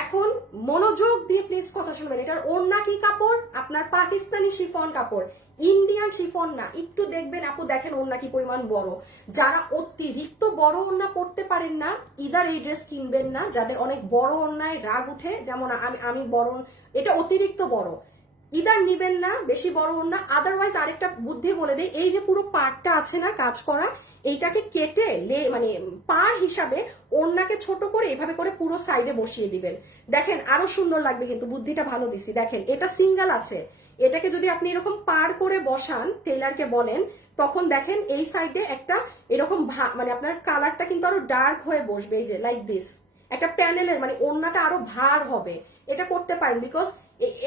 এখন মনোযোগ দিয়ে প্লিজ কথা শুনবেন। এটার ওড়না কি কাপড়? আপনার পাকিস্তানি শিফন কাপড়, ইন্ডিয়ান শিফন না। একটু দেখবেন আপু, দেখেন ওড়না কি পরিমাণ বড়। যারা অতিরিক্ত বড় ওড়না পড়তে পারেন না, ইদার এই ড্রেস কিনবেন না। যাদের অনেক বড় ওড়নায় রাগ উঠে, যেমন আমি বড়, এটা অতিরিক্ত বড়, ইদার নিবেন না বেশি বড় ওড়না। আদারওয়াইজ আরেকটা বুদ্ধি বলে দেয়, এই যে পুরো পার্টটা আছে না কাজ করা, এইটাকে কেটে মানে পার হিসাবে ওড়নাকে ছোট করে এভাবে করে পুরো সাইডে বসিয়ে দিবেন। দেখেন আরো সুন্দর লাগবে, কিন্তু বুদ্ধিটা ভালো দিছি। দেখেন এটা সিঙ্গেল আছে, এটাকে যদি আপনি এরকম পার করে বসান, টেইলারকে বলেন, তখন দেখেন এই সাইডে একটা এরকম মানে আপনার কালারটা কিন্তু আরো ডার্ক হয়ে বসবে। এই যে লাইক দিস একটা প্যানেলের, মানে ওড়নাটা আরো ভার হবে। এটা করতে পারেন, বিকজ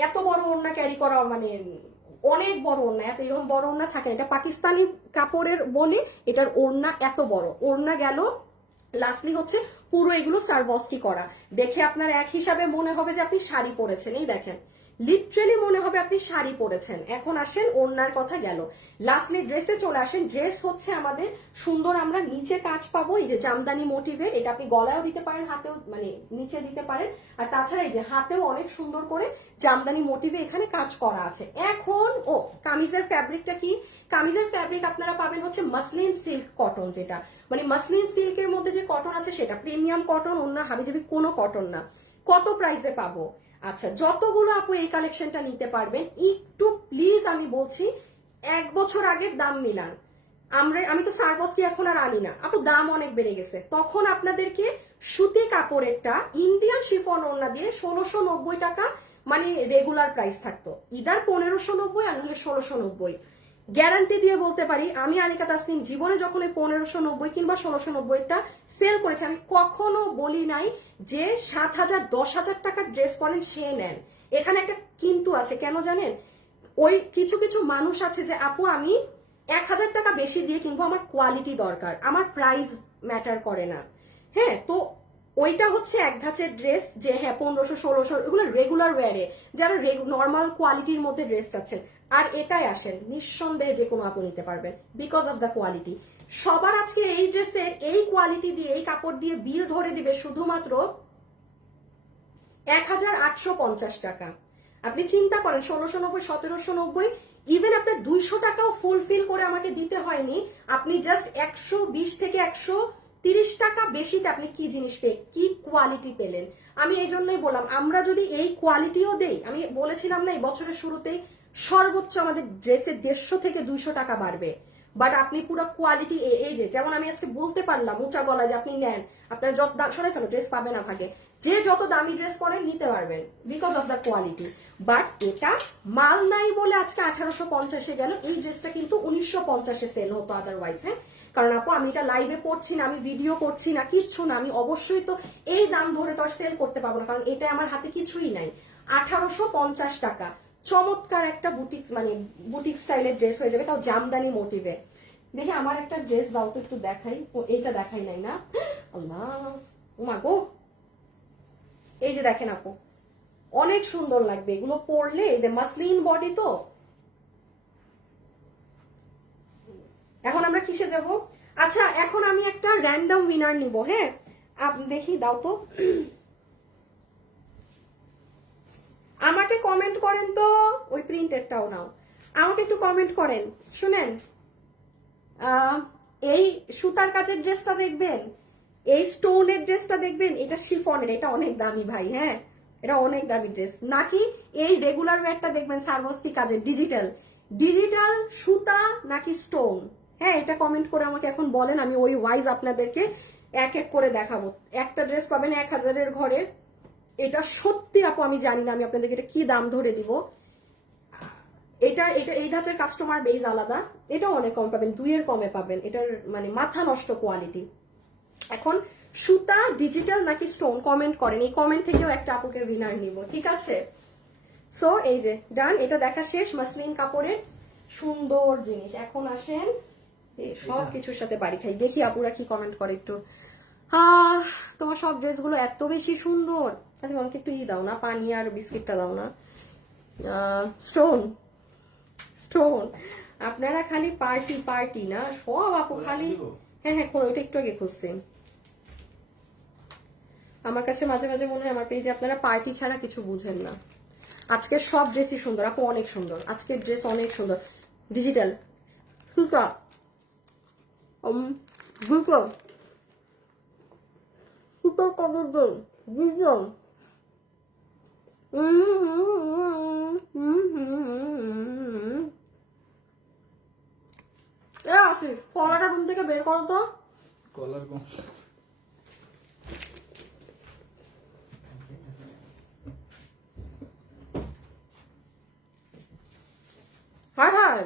এত বড় ওড়না ক্যারি করা মানে অনেক বড় ওড়না, এত এরকম বড় ওড়না থাকে। এটা পাকিস্তানি কাপড়ের বলি, এটার ওড়না এত বড়। ওড়না গেল, লাস্টলি হচ্ছে পুরো এগুলো সার্ভস্কি করা। দেখে আপনার এক হিসাবে মনে হবে যে আপনি শাড়ি পরেছেন। এই দেখেন, লিটারেলি মনে হবে আপনি শাড়ি পরেছেন। এখন আসেন ওড়নার কথা গেল, লাস্টলি ড্রেসে চলে আসেন। ড্রেস হচ্ছে আমাদের সুন্দর, আমরা নিচে কাজ পাবো এই যে জামদানি মোটিভের। এটা আপনি গলায়ও দিতে পারেন, হাতেও মানে নিচে দিতে পারেন। আর তাছাড়া এই যে হাতেও অনেক সুন্দর করে জামদানি মোটিভে এখানে কাজ করা আছে। এখন কামিজের ফ্যাব্রিকটা কি? কামিজের ফ্যাব্রিক আপনারা পাবেন হচ্ছে মাসলিন সিল্ক কটন, যেটা মানে মাসলিন সিল্কের মধ্যে যে কটন আছে সেটা প্রিমিয়াম কটন, অন্য হাবিজাবি কোনো কটন না। কত প্রাইসে পাবো? আচ্ছা, যতগুলো আপু এই কালেকশনটা নিতে পারবেন, একটু প্লিজ আমি বলছি 1 বছর আগের দাম মিলান। আমি তো সার্ভস্কি এখন আর আনি না আপু, দাম অনেক বেড়ে গেছে। তখন আপনাদেরকে সুতি কাপড়েরটা ইন্ডিয়ান শিফন ওড়না দিয়ে 1690 টাকা মানে রেগুলার প্রাইস থাকতো, ইদার 1590 আর নাহলে 1690। গ্যারান্টি দিয়ে বলতে পারি, আমি আনিকা তাসনিম জীবনে যখন ওই 1590 কিংবা 1690টা সেল করেছি, আমি কখনো বলি নাই যে 7000 10,000 টাকার ড্রেস পরেন সে নেন। এখানে একটা কিন্তু আছে, কেন জানেন? ওই কিছু কিছু মানুষ আছে যে আপু আমি 1000 টাকা বেশি দিয়ে কিনবো, আমার কোয়ালিটি দরকার, আমার প্রাইস ম্যাটার করে না। হ্যাঁ, তো ওইটা হচ্ছে এক ধাঁচের ড্রেস যে হ্যাঁ 1500 1600 এগুলো রেগুলার ওয়ারে, যারা নর্মাল কোয়ালিটির মধ্যে ড্রেস চাচ্ছেন। আর এটাই আসেন, নিঃসন্দেহে যে কোনো আপু নিতে পারবেন, বিকজ অফ দ্য কোয়ালিটি। সবার আজকে এই ড্রেসের এই কোয়ালিটি দিয়ে, এই কাপড় দিয়ে বিল ধরে দিবে শুধুমাত্র 1850 টাকা। আপনি চিন্তা করেন, 1690 1790, ইভেন আপনার 200 টাকাও ফুলফিল করে আমাকে দিতে হয়নি। আপনি জাস্ট 120 থেকে 30 টাকা বেশিতে আপনি কি জিনিস পেয়ে কি কোয়ালিটি পেলেন। আমি এই জন্যই বললাম আমরা যদি এই কোয়ালিটিও দেই, আমি বলেছিলাম না এই বছরের শুরুতেই সর্বোচ্চ আমাদের ড্রেসের 150 থেকে 200 টাকা বাড়বে, বাট আপনি পুরো কোয়ালিটি এই যে যেমন আমি আজকে বলতে পারলাম উঁচা গলা যে আপনি নেন, আপনার যত সরাই ফেলো ড্রেস পাবে না ভাগে, যে যত দামি ড্রেস পরেন নিতে পারবেন because of the quality. But এটা মাল নাই বলে আজকে 1850-এ গেল, এই ড্রেসটা কিন্তু 1950-এ সেল হতো আদারওয়াইজ। হ্যাঁ, কারণ আপু আমি এটা লাইভে পড়ছি না, আমি ভিডিও করছি না, কিচ্ছু না, আমি অবশ্যই তো এই দাম ধরে তো আর সেল করতে পারবো না, কারণ এটা আমার হাতে কিছুই নাই। 1850 টাকা চমৎকার একটা বুটিক মানে বুটিক স্টাইলের ড্রেস হয়ে যাবে, তাও জামদানি মোটিভে। দেখি আমার একটা ড্রেস দাও তো একটু দেখাই। ও এইটা দেখাই নাই না, আল্লাহ মা গো, এই যে দেখেন আপু অনেক সুন্দর লাগবে এগুলো পরলে, এই যে মাসলিন বডি তো। এখন আমরা কিসে যাব? আচ্ছা এখন আমি একটা র্যান্ডম উইনার নিব। হ্যাঁ দেখি দাও তো, আমাকে কমেন্ট করেন তো, ওই প্রিন্টেডটাও নাও, আমাকে একটু কমেন্ট করেন। শুনেন, এই সুতার কাজের ড্রেসটা দেখবেন, এই স্টোনের ড্রেসটা দেখবেন, এটা শিফনের, এটা অনেক দামি ভাই। হ্যাঁ এটা অনেক দামি ড্রেস, নাকি এই রেগুলার ওয়্যারটা দেখবেন সার্বস্তি কাজের ডিজিটাল ডিজিটাল সুতা নাকি স্টোন? হ্যাঁ এটা কমেন্ট করে আমাকে এখন বলেন, আমি ওই ওয়াইজ আপনাদেরকে এক এক করে দেখাবো। একটা ড্রেস পাবেন 1000-এর ঘরে, এটা সত্যি আপু আমি জানি না আমি আপনাদেরকে এটা কি দাম ধরে দিব। এটা এটা এই ধাঁচের কাস্টমার বেজ আলাদা, এটাও অনেক কম পাবেন, 2-এর কমে পাবেন, এটার মানে মাথা নষ্ট কোয়ালিটি। এখন সুতা ডিজিটাল নাকি স্টোন কমেন্ট করেন, এই কমেন্ট থেকেও একটা আপুকে উইনার নিব, ঠিক আছে? সো এই যে ডান, এটা দেখা শেষ। মাসলিন কাপড়ের সুন্দর জিনিস। এখন আসেন সব কিছুর সাথে বাড়ি খাই, দেখি আপুরা কি কমেন্ট করে একটু। তোমার সব ড্রেসগুলো এত বেশি সুন্দর। আচ্ছা আমাকে একটু দাও না, পানি আর বিস্কিটটা দাও না। স্টোন স্টোন, আপনারা খালি পার্টি পার্টি না সব আপু খালি। হ্যাঁ হ্যাঁ ওইটা একটু আগে খুঁজছি, আমার কাছে মাঝে মাঝে মনে হয় আমার পেজে আপনারা পার্টি ছাড়া কিছু বুঝেন না। আজকের সব ড্রেসই সুন্দর আপু, অনেক সুন্দর আজকের ড্রেস, অনেক সুন্দর। ডিজিটাল সুতা বুঝো সুপার কভার বুঝো। আসিফ কলাটা রুম থেকে বের করো তো। কলার কম হ্যাঁ হ্যাঁ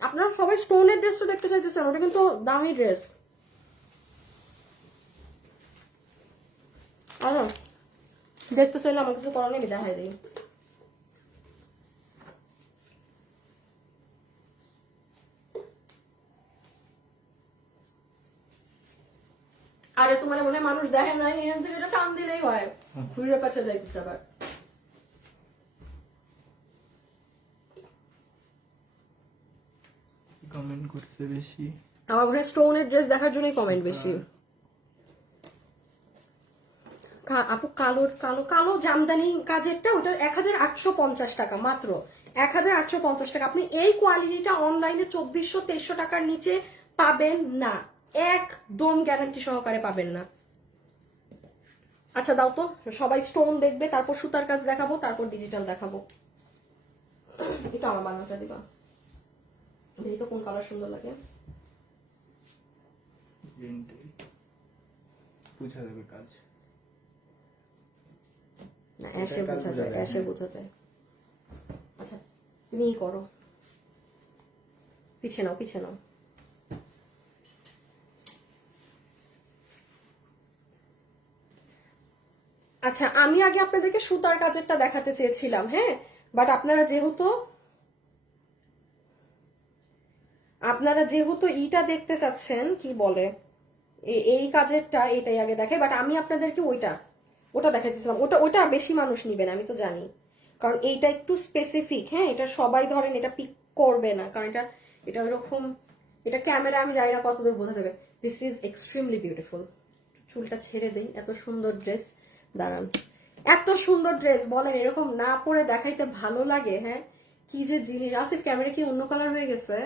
আপনারা সবাই স্টোনের ড্রেসটা দেখতে চাইতেছেন, ওটা কিন্তু দামি ড্রেস। আচ্ছা দেখতে চাইলে আমার কিছু করার নেই, আমি দেখাই দিই। আরে তোমার মনে হয় মানুষ দেখে নাই, এখান থেকে এটা টান দিলেই হয়, ঘুরে পাচ্ছে যাইতেছে আবার। কমেন্ট করছে বেশি, আমার মনে হয় স্টোনের ড্রেস দেখার জন্যই কমেন্ট বেশি। আপু কালো কালো কালো জামদানি কাজেরটা ওটা 1850 টাকা মাত্র, 1850 টাকা। আপনি এই কোয়ালিটিটা অনলাইনে 2400-2300 টাকার নিচে পাবেন না, একদম গ্যারান্টি সহকারে পাবেন না। আচ্ছা দাও তো, সবাই স্টোন দেখবে, তারপর সুতার কাজ দেখাবো, তারপর ডিজিটাল দেখাবো। এটা আমার বানাতে দিবা, দেখি তো কোন কালার সুন্দর লাগে। বুঝা যাবে কাজ না অ্যাশে বোঝা যায়, অ্যাশে বোঝা যায়। আচ্ছা তুমিই করো, পিছে নাও পিছে নাও। আচ্ছা আমি আগে আপনাদেরকে সুতার কাজেরটা দেখাতে চেয়েছিলাম, হ্যাঁ বাট আপনারা যেহেতু ইটা দেখতে চাচ্ছেন, কি বলে এই কাজেরটা, এটাই আগে দেখে, বাট আমি আপনাদেরকে ওটা দেখাতেছিলাম। ওটা বেশি মানুষ নিবে না আমি তো জানি, কারণ এইটা একটু স্পেসিফিক। হ্যাঁ এটা সবাই ধরেন এটা পিক করবে না, কারণ এটা ওরকম, এটা ক্যামেরা আমি জানি না কতদূর বোঝা যাবে। This is extremely beautiful. চুলটা ছেড়ে দেই, এত সুন্দর ড্রেস, দাঁড়ান, এত সুন্দর ড্রেস বলেন এরকম না পরে দেখাইতে ভালো লাগে? হ্যাঁ কি যে জিনিস। আসিফ ক্যামেরা কি অন্য কালার হয়ে গেছে?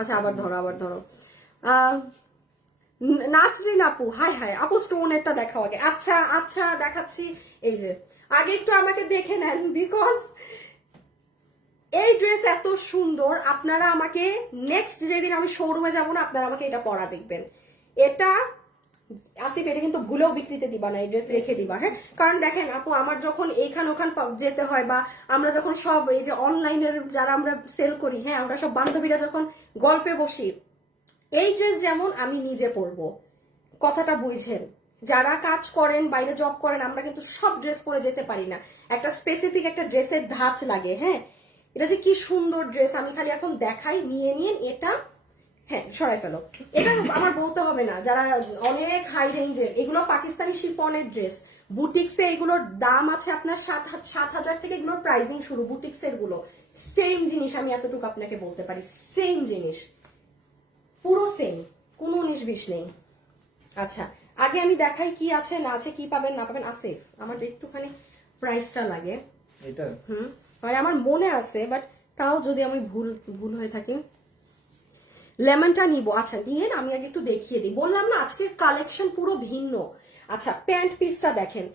আচ্ছা আবার ধরো নাসরিন আপু, হাই হাই আপু, স্টোনেরটা দেখাও আগে। আচ্ছা আচ্ছা দেখাচ্ছি। এই যে আগে একটু আমাকে দেখে নেন, বিকজ এই ড্রেস এত সুন্দর। আপনারা আমাকে নেক্সট যেদিন আমি শোরুমে যাবো না, আপনারা আমাকে এটা পরা দেখবেন। এটা আসিফ, এটা কিন্তু ভুলেও বিক্রিতে দিবা না, এই ড্রেস রেখে দিবা, হ্যাঁ। কারণ দেখেন আপু, আমার যখন এইখান ওখান যেতে হয়, বা আমরা যখন সব এই যে অনলাইনের যারা আমরা সেল করি, হ্যাঁ, আমরা সব বান্ধবীরা যখন গল্পে বসি, এই ড্রেস যেমন আমি নিজে পরবো, কথাটা বুঝছেন। যারা কাজ করেন, বাইরে জব করেন, আমরা কিন্তু সব ড্রেস পরে যেতে পারি না, একটা স্পেসিফিক একটা ড্রেসের ধাঁচ লাগে, হ্যাঁ। এটা যে কি সুন্দর ড্রেস, আমি খালি এখন দেখাই, নিয়ে নিন এটা। হ্যাঁ, সরাই ফেলো। এটা আমার বলতে হবে না, যারা অনেক হাই রেঞ্জের, এগুলো পাকিস্তানি শিফনের ড্রেস। বুটিক্সে এগুলোর দাম আছে আপনার 7,000 থেকে এগুলোর প্রাইসিং শুরু, বুটিক্সের গুলো। সেম জিনিস আমি এতটুকু আপনাকে বলতে পারি, সেম জিনিস, পুরো সেম, কোনো 19-20 নেই। আচ্ছা, আগে আমি দেখাই কি আছে না আছে, কি পাবেন না পাবেন। আসিফ, আমার যে একটুখানি প্রাইসটা লাগে। এটা মানে আমার মনে আছে, বাট তাও যদি আমি ভুল হয়ে থাকি। লেমনটা নিব। আচ্ছা নিয়ে আমি আগে একটু দেখিয়ে দিই, বললাম না আজকের কালেকশন পুরো ভিন্ন। আচ্ছা, প্যান্ট পিসটা দেখেন।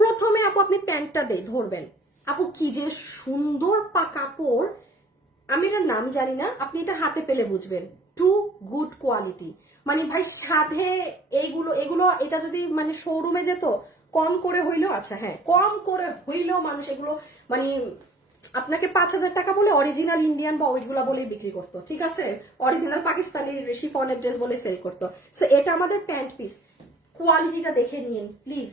প্রথমে আপু আপনি প্যান্টটা ধরবেন, আপু কি যে সুন্দর কাপড়, আমি এটার নাম জানি না, আপনি এটা হাতে পেলে বুঝবেন। টু গুড কোয়ালিটি, মানে ভাই সাধে এইগুলো এগুলো, এটা যদি মানে শোরুমে যেত কম করে হইলেও, আচ্ছা হ্যাঁ, কম করে হইলেও মানুষ এগুলো মানে আপনাকে 5,000 টাকা বলে অরিজিনাল ইন্ডিয়ান বা ওইগুলা বলেই বিক্রি করতো, ঠিক আছে, অরিজিনাল পাকিস্তানি শিফনের ড্রেস বলে সেল করতো। সো এটা আমাদের প্যান্ট পিস, কোয়ালিটিটা দেখে নিন প্লিজ।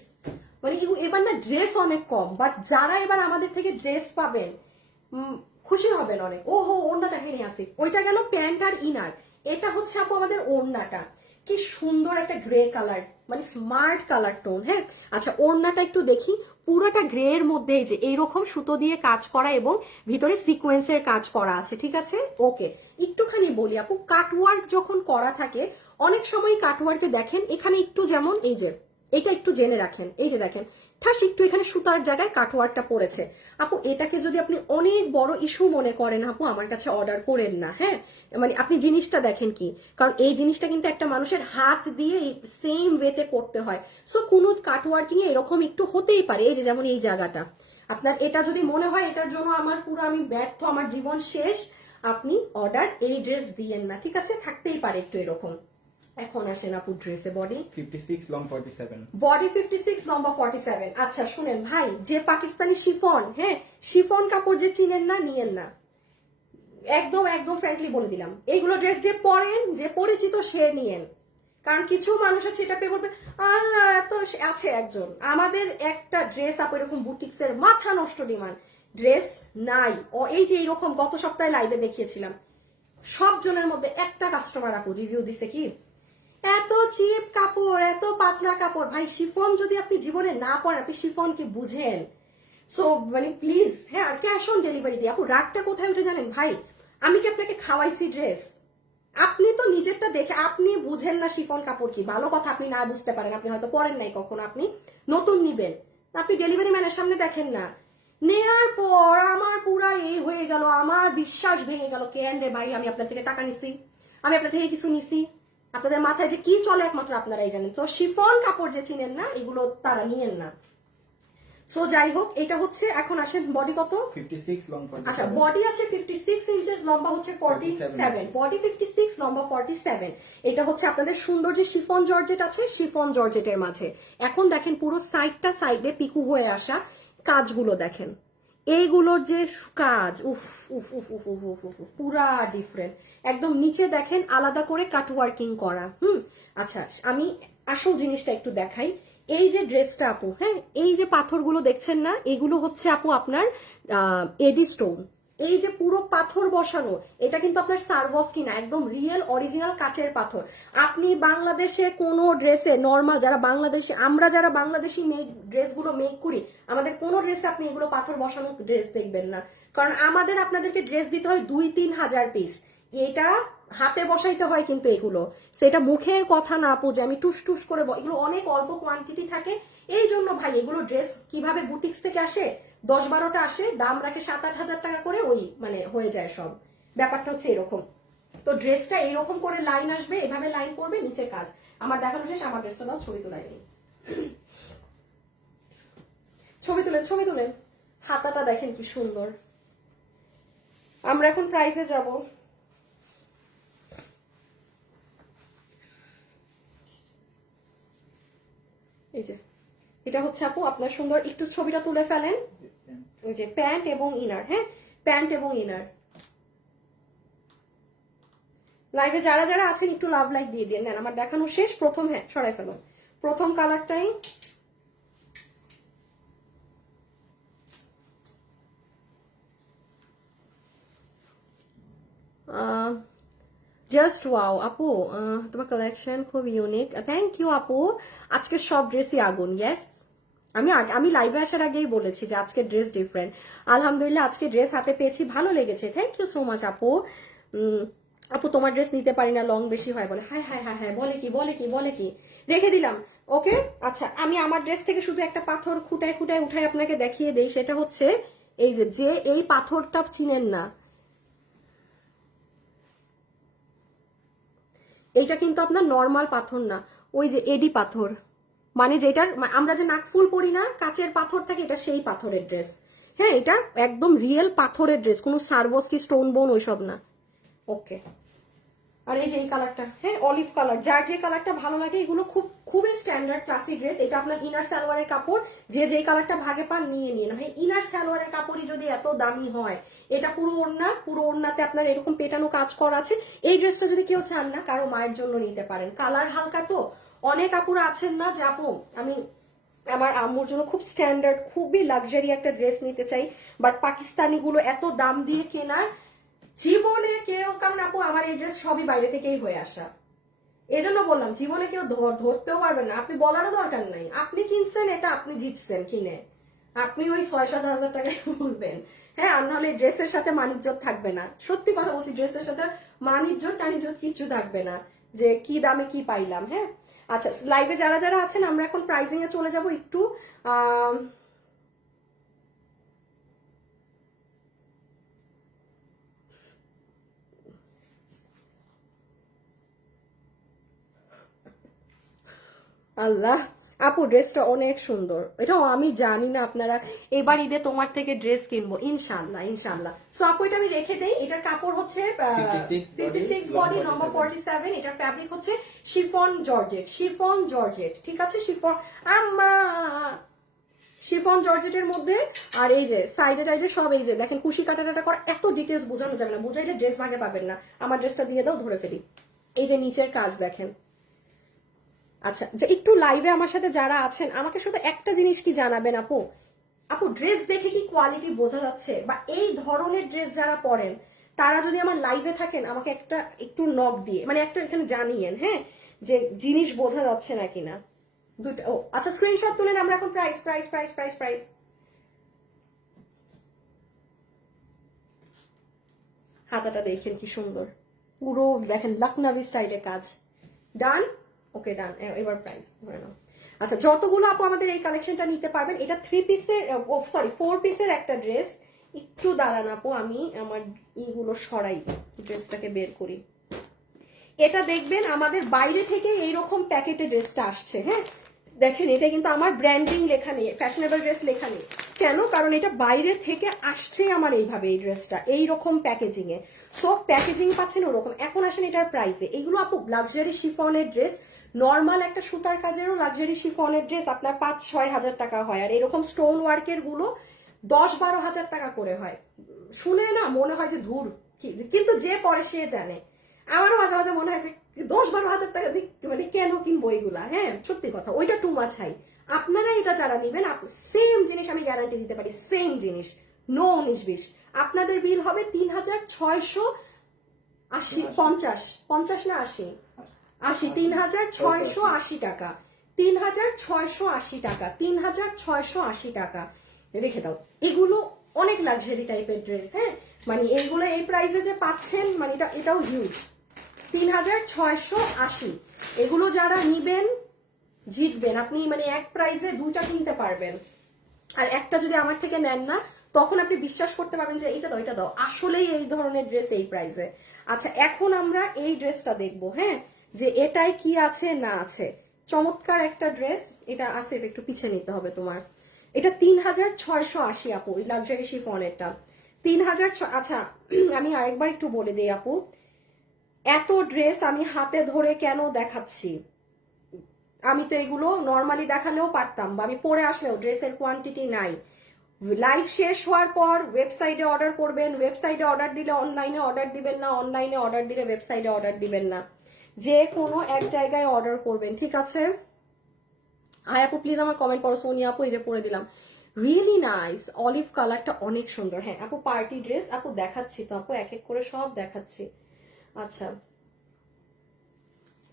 মানে এবার না ড্রেস অনেক কম, বাট যারা এবার আমাদের থেকে ড্রেস পাবেন খুশি হবেন অনেক। ওহো, ওড়না দেখেনি আসিফ, ওইটা গেল প্যান্ট আর ইনার। এটা হচ্ছে আপু আমাদের ওড়নাটা, কি সুন্দর একটা গ্রে কালার, মানে স্মার্ট কালার টোন, হ্যাঁ। আচ্ছা, ওড়নাটা একটু দেখি, পুরোটা গ্রে এর মধ্যে এই যে এইরকম সুতো দিয়ে কাজ করা এবং ভিতরে সিকোয়েন্সের কাজ করা আছে, ঠিক আছে, ওকে। একটুখানি বলি আপু, কাটওয়ার্ক যখন করা থাকে, অনেক সময় কাটওয়ার্কে দেখেন এখানে একটু, যেমন এই যে এটা একটু জেনে রাখেন, এই যে দেখেন ঠাস একটু এখানে সুতার জায়গায় কাটওয়ার্কটা পড়েছে। আপু এটাকে যদি আপনি অনেক বড় ইস্যু মনে করেন, আপু আমার কাছে অর্ডার করেন না, হ্যাঁ। মানে আপনি জিনিসটা দেখেন কি, কারণ এই জিনিসটা কিন্তু একটা মানুষের হাত দিয়ে সেম ওয়েতে করতে হয়। সো কোনো কাটওয়ার্কিং এ এরকম একটু হতেই পারে, এই যে যেমন এই জায়গাটা আপনার, এটা যদি মনে হয় এটার জন্য আমার পুরো আমি ব্যর্থ, আমার জীবন শেষ, আপনি অর্ডার এই ড্রেস দিয়েন না, ঠিক আছে, থাকতেই পারে একটু এরকম। এখন আসেন আপু ড্রেসে, বডি 56 লং 47, বডি 56 লম্বা 47। আচ্ছা শুনেন ভাই, যে পাকিস্তানি শিফন, হ্যাঁ, শিফন কাপড় যে চিনেন না, নিয়েন না, একদম একদম ফ্র্যাঙ্কলি বলে দিলাম। এইগুলো ড্রেস যে পরেন, যে পরিচিত সে নিয়েন, কারণ কিছু মানুষ আছে এটা পেয়ে বলবে আল্লাহ এত আছে একজন, আমাদের একটা ড্রেস আপু এরকম বুটিক্সের মাথা নষ্ট ডিমান্ড ড্রেস নাই। ও এই যে এইরকম গত সপ্তাহে লাইভে দেখিয়েছিলাম, সব জনের মধ্যে একটা কাস্টমার আপু রিভিউ দিছে কি, এত চিপ কাপড়, এত পাতলা কাপড়। ভাই শিফন যদি আপনি জীবনে না পরেন, আপনি শিফন কি বুঝেন? সো মানে প্লিজ, হ্যাঁ, ক্যাশ অন ডেলিভারি দিয়ে। আপু রাগটা কোথায় উঠে জানেন ভাই, আমি কি আপনাকে খাওয়াইছি ড্রেস? আপনি তো নিজেরটা দেখে আপনি বুঝেন না শিফন কাপড় কি, ভালো কথা, আপনি না বুঝতে পারেন, আপনি হয়তো পরেন নাই কখনো, আপনি নতুন নিবেন, আপনি ডেলিভারি ম্যানের সামনে দেখেন না, নেয়ার পর আমার পুরা এই হয়ে গেল, আমার বিশ্বাস ভেঙে গেল, কেন রে ভাই, আমি আপনার থেকে টাকা নিছি, আমি আপনার থেকে কিছু নিছি, আপনাদের মাথায় যে কি চলে একমাত্র আপনারাই জানেন। তো শিফন কাপড় যে চিনেন না, এগুলো তারা নিয়েন না। সো যাই হোক, এটা হচ্ছে, এখন আসেন বডি কত, 56 লং 47, আচ্ছা বডি আছে 56 ইঞ্চেস, লম্বা হচ্ছে 47, বডি 56 লম্বা 47। এটা হচ্ছে আপনাদের সুন্দর যে শিফন জর্জেট আছে, শিফন জর্জেটের মাঝে। এখন দেখেন পুরো সাইডে পিকু হয়ে আসা কাজগুলো দেখেন, এইগুলোর যে কাজ, উফ উফ উফ উফ উফ উফ উফ উফ, পুরা ডিফারেন্ট একদম। নিচে দেখেন আলাদা করে কাটওয়ার্কিং করা। আচ্ছা আমি আসল জিনিসটা একটু দেখাই। এই যে ড্রেসটা আপু, হ্যাঁ, এই যে পাথরগুলো দেখছেন না, এগুলো হচ্ছে আপু আপনার এডি স্টোন। এই যে পুরো পাথর বসানো, এটা কিন্তু আপনার সার্ভস কিনা, একদম রিয়েল অরিজিনাল কাচের পাথর। আপনি বাংলাদেশে কোনো ড্রেসে নর্মাল, যারা বাংলাদেশে, আমরা যারা বাংলাদেশি ড্রেসগুলো মেক করি, আমাদের কোনো ড্রেসে আপনি এগুলো পাথর বসানো ড্রেস দেখবেন না, কারণ আমাদের আপনাদেরকে ড্রেস দিতে হয় 2-3 হাজার পিস, এটা হাতে বসাইতে হয় কিন্তু এগুলো, সেটা মুখের কথা না আপু যে আমি টুস টুস করে, এগুলো অনেক অল্প কোয়ান্টিটি থাকে। এই জন্য ভাই এগুলো ড্রেস কিভাবে বুটিক্স থেকে আসে, 10-12টা আসে, দাম রাখে 7-8 হাজার টাকা করে, ওই মানে হয়ে যায় সব, ব্যাপারটা হচ্ছে এরকম। তো ড্রেসটা এইরকম করে লাইন আসবে, এভাবে লাইন করবে, নিচে কাজ। আমার দেখানো শেষ, আমার ড্রেসটা দাও, ছবি তোলাই নেই। ছবি তুলেন, ছবি তুলেন। হাতাটা দেখেন কি সুন্দর। আমরা এখন প্রাইসে যাব। এই যে এটা হচ্ছে আপু আপনার সুন্দর, একটু ছবিটা তুলে ফেলেন। ওই যে প্যান্ট এবং ইনার, হ্যাঁ প্যান্ট এবং ইনার। লাইভে যারা যারা আছেন একটু লাভ লাইক দিয়ে দিন। নেন আমার দেখানো শেষ। প্রথম, হ্যাঁ সরাই ফেলুন, প্রথম কালারটাই জাস্ট ওয়াও আপু, তোমার কালেকশন খুব ইউনিক, থ্যাংক ইউ আপু। আজকে সব ড্রেসই আগুন। ইয়েস, আমি লাইভে আসার আগেই বলেছি যে আজকে ড্রেস ডিফারেন্ট। আলহামদুলিল্লাহ আজকে ড্রেস হাতে পেয়েছি, ভালো লেগেছে, থ্যাংক ইউ সো মাচ আপু। আপু তোমার ড্রেস নিতে পারি না, লং বেশি হয় বলে। হ্যাঁ হ্যাঁ হ্যাঁ হ্যাঁ, বলে কি বলে কি বলে কি, রেখে দিলাম। ওকে আচ্ছা, আমি আমার ড্রেস থেকে শুধু একটা পাথর খুঁটায় খুঁটায় উঠাই আপনাকে দেখিয়ে দেই। সেটা হচ্ছে এই যে এই পাথরটা চিনেন না, এইটা কিন্তু আপনার নর্মাল পাথর না, ওই যে এডি পাথর, মানে যেটার আমরা যে নাকফুল পরি না, কাচের পাথর থাকে, এটা সেই পাথরের ড্রেস। হ্যাঁ এটা একদম রিয়েল পাথরের ড্রেস, কোনো সারবস্কি স্টোন বোন ওইসব না। ওকে, আর এই যে এই কালারটা, হ্যাঁ অলিভ কালার, যার যে কালারটা ভালো লাগে, এগুলো খুবই স্ট্যান্ডার্ড ক্লাসিক ড্রেস। এটা আপনার ইনার সালোয়ারের কাপড়, যে যেই কালারটা ভাগে পান নিয়ে নিন। ভাই ইনার সালোয়ারের কাপড়ই যদি এত দামি হয়, এটা পুরো ওড়না, পুরো ওড়নাতে আপনার এরকম পেটানো কাজ করা আছে। এই ড্রেসটা যদি কেউ চান না, কারো মায়ের জন্য নিতে পারেন। কালার হালকা তো, অনেক আপুরা আছেন না যে আপু আমি আমার আম্মুর জন্য খুব স্ট্যান্ডার্ড খুবই লাক্সারি একটা ড্রেস নিতে চাই, বাট পাকিস্তানি গুলো এত দাম দিয়ে কেনার জীবনে কেউ, কারণ আপু আমার এই ড্রেস সবই বাইরে থেকেই হয়ে আসা, এই জন্য বললাম জীবনে কেউ ধরতেও পারবেন না। আপনি বলারও দরকার নাই, আপনি কিনছেন এটা, আপনি জিতছেন কিনে, আপনি ওই 6-7 হাজার টাকায় বলবেন। হ্যাঁ আর নাহলে ড্রেসের সাথে মানিজ্জত থাকবে না, সত্যি কথা বলছি, ড্রেসের সাথে মানিজ্জত টানিজ্জত কিচ্ছু থাকবে না, যে কি দামে কি পাইলাম। হ্যাঁ আচ্ছা, লাইভে যারা যারা আছেন আমরা এখন প্রাইজিং এ চলে যাব একটু। আল্লাহ আপু ড্রেসটা অনেক সুন্দর, এটাও আমি জানি না আপনারা, এবার ঈদে তোমার থেকে ড্রেস কিনবো ইনশাআল্লাহ ইনশাআল্লাহ। সো আপু এটা আমি রেখে দেই। এটার কাপড় হচ্ছে 56 বডি, নম্বর 47। এটার ফ্যাব্রিক হচ্ছে শিফন জর্জেট, শিফন জর্জেট, ঠিক আছে শিফন আম্মা, শিফন জর্জেটের মধ্যে। আর এই যে সাইডে টাইডে সব এই যে দেখেন কুশি কাটাটা করা, এত ডিটেলস বোঝানো যাবে না, বুঝাইলে ড্রেস ভাগে পাবেন না। আমার ড্রেসটা দিয়ে দাও, ধরে ফেলি। এই যে নিচের কাজ দেখেন। আচ্ছা, যে একটু লাইভে আমার সাথে যারা আছেন আমাকে শুধু একটা জিনিস কি জানাবেন আপু, আপু ড্রেস দেখে কি কোয়ালিটি বোঝা যাচ্ছে, বা এই ধরনের ড্রেস যারা পরেন তারা যদি আমার লাইভে থাকেন আমাকে একটা একটু নক দিয়ে, মানে একটা এখানে জানিয়েন, হ্যাঁ যে জিনিস বোঝা যাচ্ছে না কিনা। দুইটা, ও আচ্ছা স্ক্রিনশট তুলেন। আমরা এখন price price price price price হাতাটা দেখেন কি সুন্দর, পুরো দেখেন লখনভি স্টাইলে কাজ। ডান, ওকে ডান। এবার প্রাইস ধরে নাও। আচ্ছা, যতগুলো আপু আমাদের এই কালেকশনটা নিতে পারবেন, এটা 3 পিসের, সরি 4 পিসের একটা ড্রেস। একটু দাঁড়ান আপু, আমি আমার ইগুলো সরাই, ড্রেসটাকে বের করি। এটা দেখবেন আমাদের বাইরে থেকে এইরকম প্যাকেটে ড্রেসটা আসছে। হ্যাঁ দেখেন, এটা কিন্তু আমার ব্র্যান্ডিং লেখা নেই, ফ্যাশনেবল ড্রেস লেখা নেই। কেন? কারণ এটা বাইরে থেকে আসছে আমার এইভাবে, এই ড্রেসটা এইরকম প্যাকেজিং এ। সো প্যাকেজিং পাচ্ছেন ওরকম। এখন আসেন এটার প্রাইসে। এগুলো আপু লাক্সারি শিফনের ড্রেস, নর্মাল একটা সুতার কাজেরও লাক্সারি শিফনের ড্রেস আপনার 5-6 হাজার টাকা হয়, আর এরকম স্টোন ওয়ার্কের গুলো 10-12 হাজার টাকা করে হয়। শুনে না মনে হয় যে ধুর, কিন্তু যে পরে সে জানে। আমারও মাঝে মাঝে মনে হয় যে 10-12 হাজার টাকা দিক, মানে কেন কিনবো এগুলা। হ্যাঁ সত্যি কথা, ওইটা টু মাছ হাই। আপনারা এটা যারা নিবেন, সেম জিনিস আমি গ্যারান্টি দিতে পারি, সেম জিনিস, নো 19-20, আপনাদের বিল হবে 3650 না 80, 3680 টাকা, 3680 টাকা, 3680 টাকা রেখে দাও। এগুলো অনেক লাক্সারি টাইপের ড্রেস। হ্যাঁ মানে এইগুলো এই প্রাইসে যে পাচ্ছেন, মানে এটাও হিউজ। 3680, এগুলো যারা নিবেন জিতবেন আপনি, মানে এক প্রাইসে দুইটা কিনতে পারবেন। আর একটা যদি আমার থেকে নেন না, তখন আপনি বিশ্বাস করতে পারবেন যে এটা দাও এটা দাও, আসলেই এই ধরনের ড্রেস এই প্রাইসে। আচ্ছা এখন আমরা এই ড্রেসটা দেখবো। হ্যাঁ যে এটাই কি আছে না আছে। চমৎকার একটা ড্রেস, এটা আছে, এটা একটু পিছিয়ে নিতে হবে তোমার। এটা 3680 আপু, ওই লাক্সারি শিফনেরটা 3000। আচ্ছা আমি আরেকবার একটু বলে দিই আপু, এত ড্রেস আমি হাতে ধরে কেন দেখাচ্ছি, আমি তো এগুলো নর্মালি দেখালেও পারতাম, বা আমি পরে আসলেও ড্রেসের কোয়ান্টিটি নাই। লাইভ শেষ হওয়ার পর ওয়েবসাইটে অর্ডার করবেন, ওয়েবসাইটে অর্ডার দিলে অনলাইনে অর্ডার দিবেন না, অনলাইনে অর্ডার দিলে ওয়েবসাইটে অর্ডার দিবেন না, যে কোনো এক জায়গায় অর্ডার করবেন, ঠিক আছে? হাই আপু প্লিজ আমার কমেন্ট পড়ো। সোনিয়া আপু এই যে পরে দিলাম, রিয়েলি নাইস, অলিভ কালারটা অনেক সুন্দর। হ্যাঁ আপু পার্টি ড্রেস, আপু দেখাচ্ছি তো আপু, এক এক করে সব দেখাচ্ছি। আচ্ছা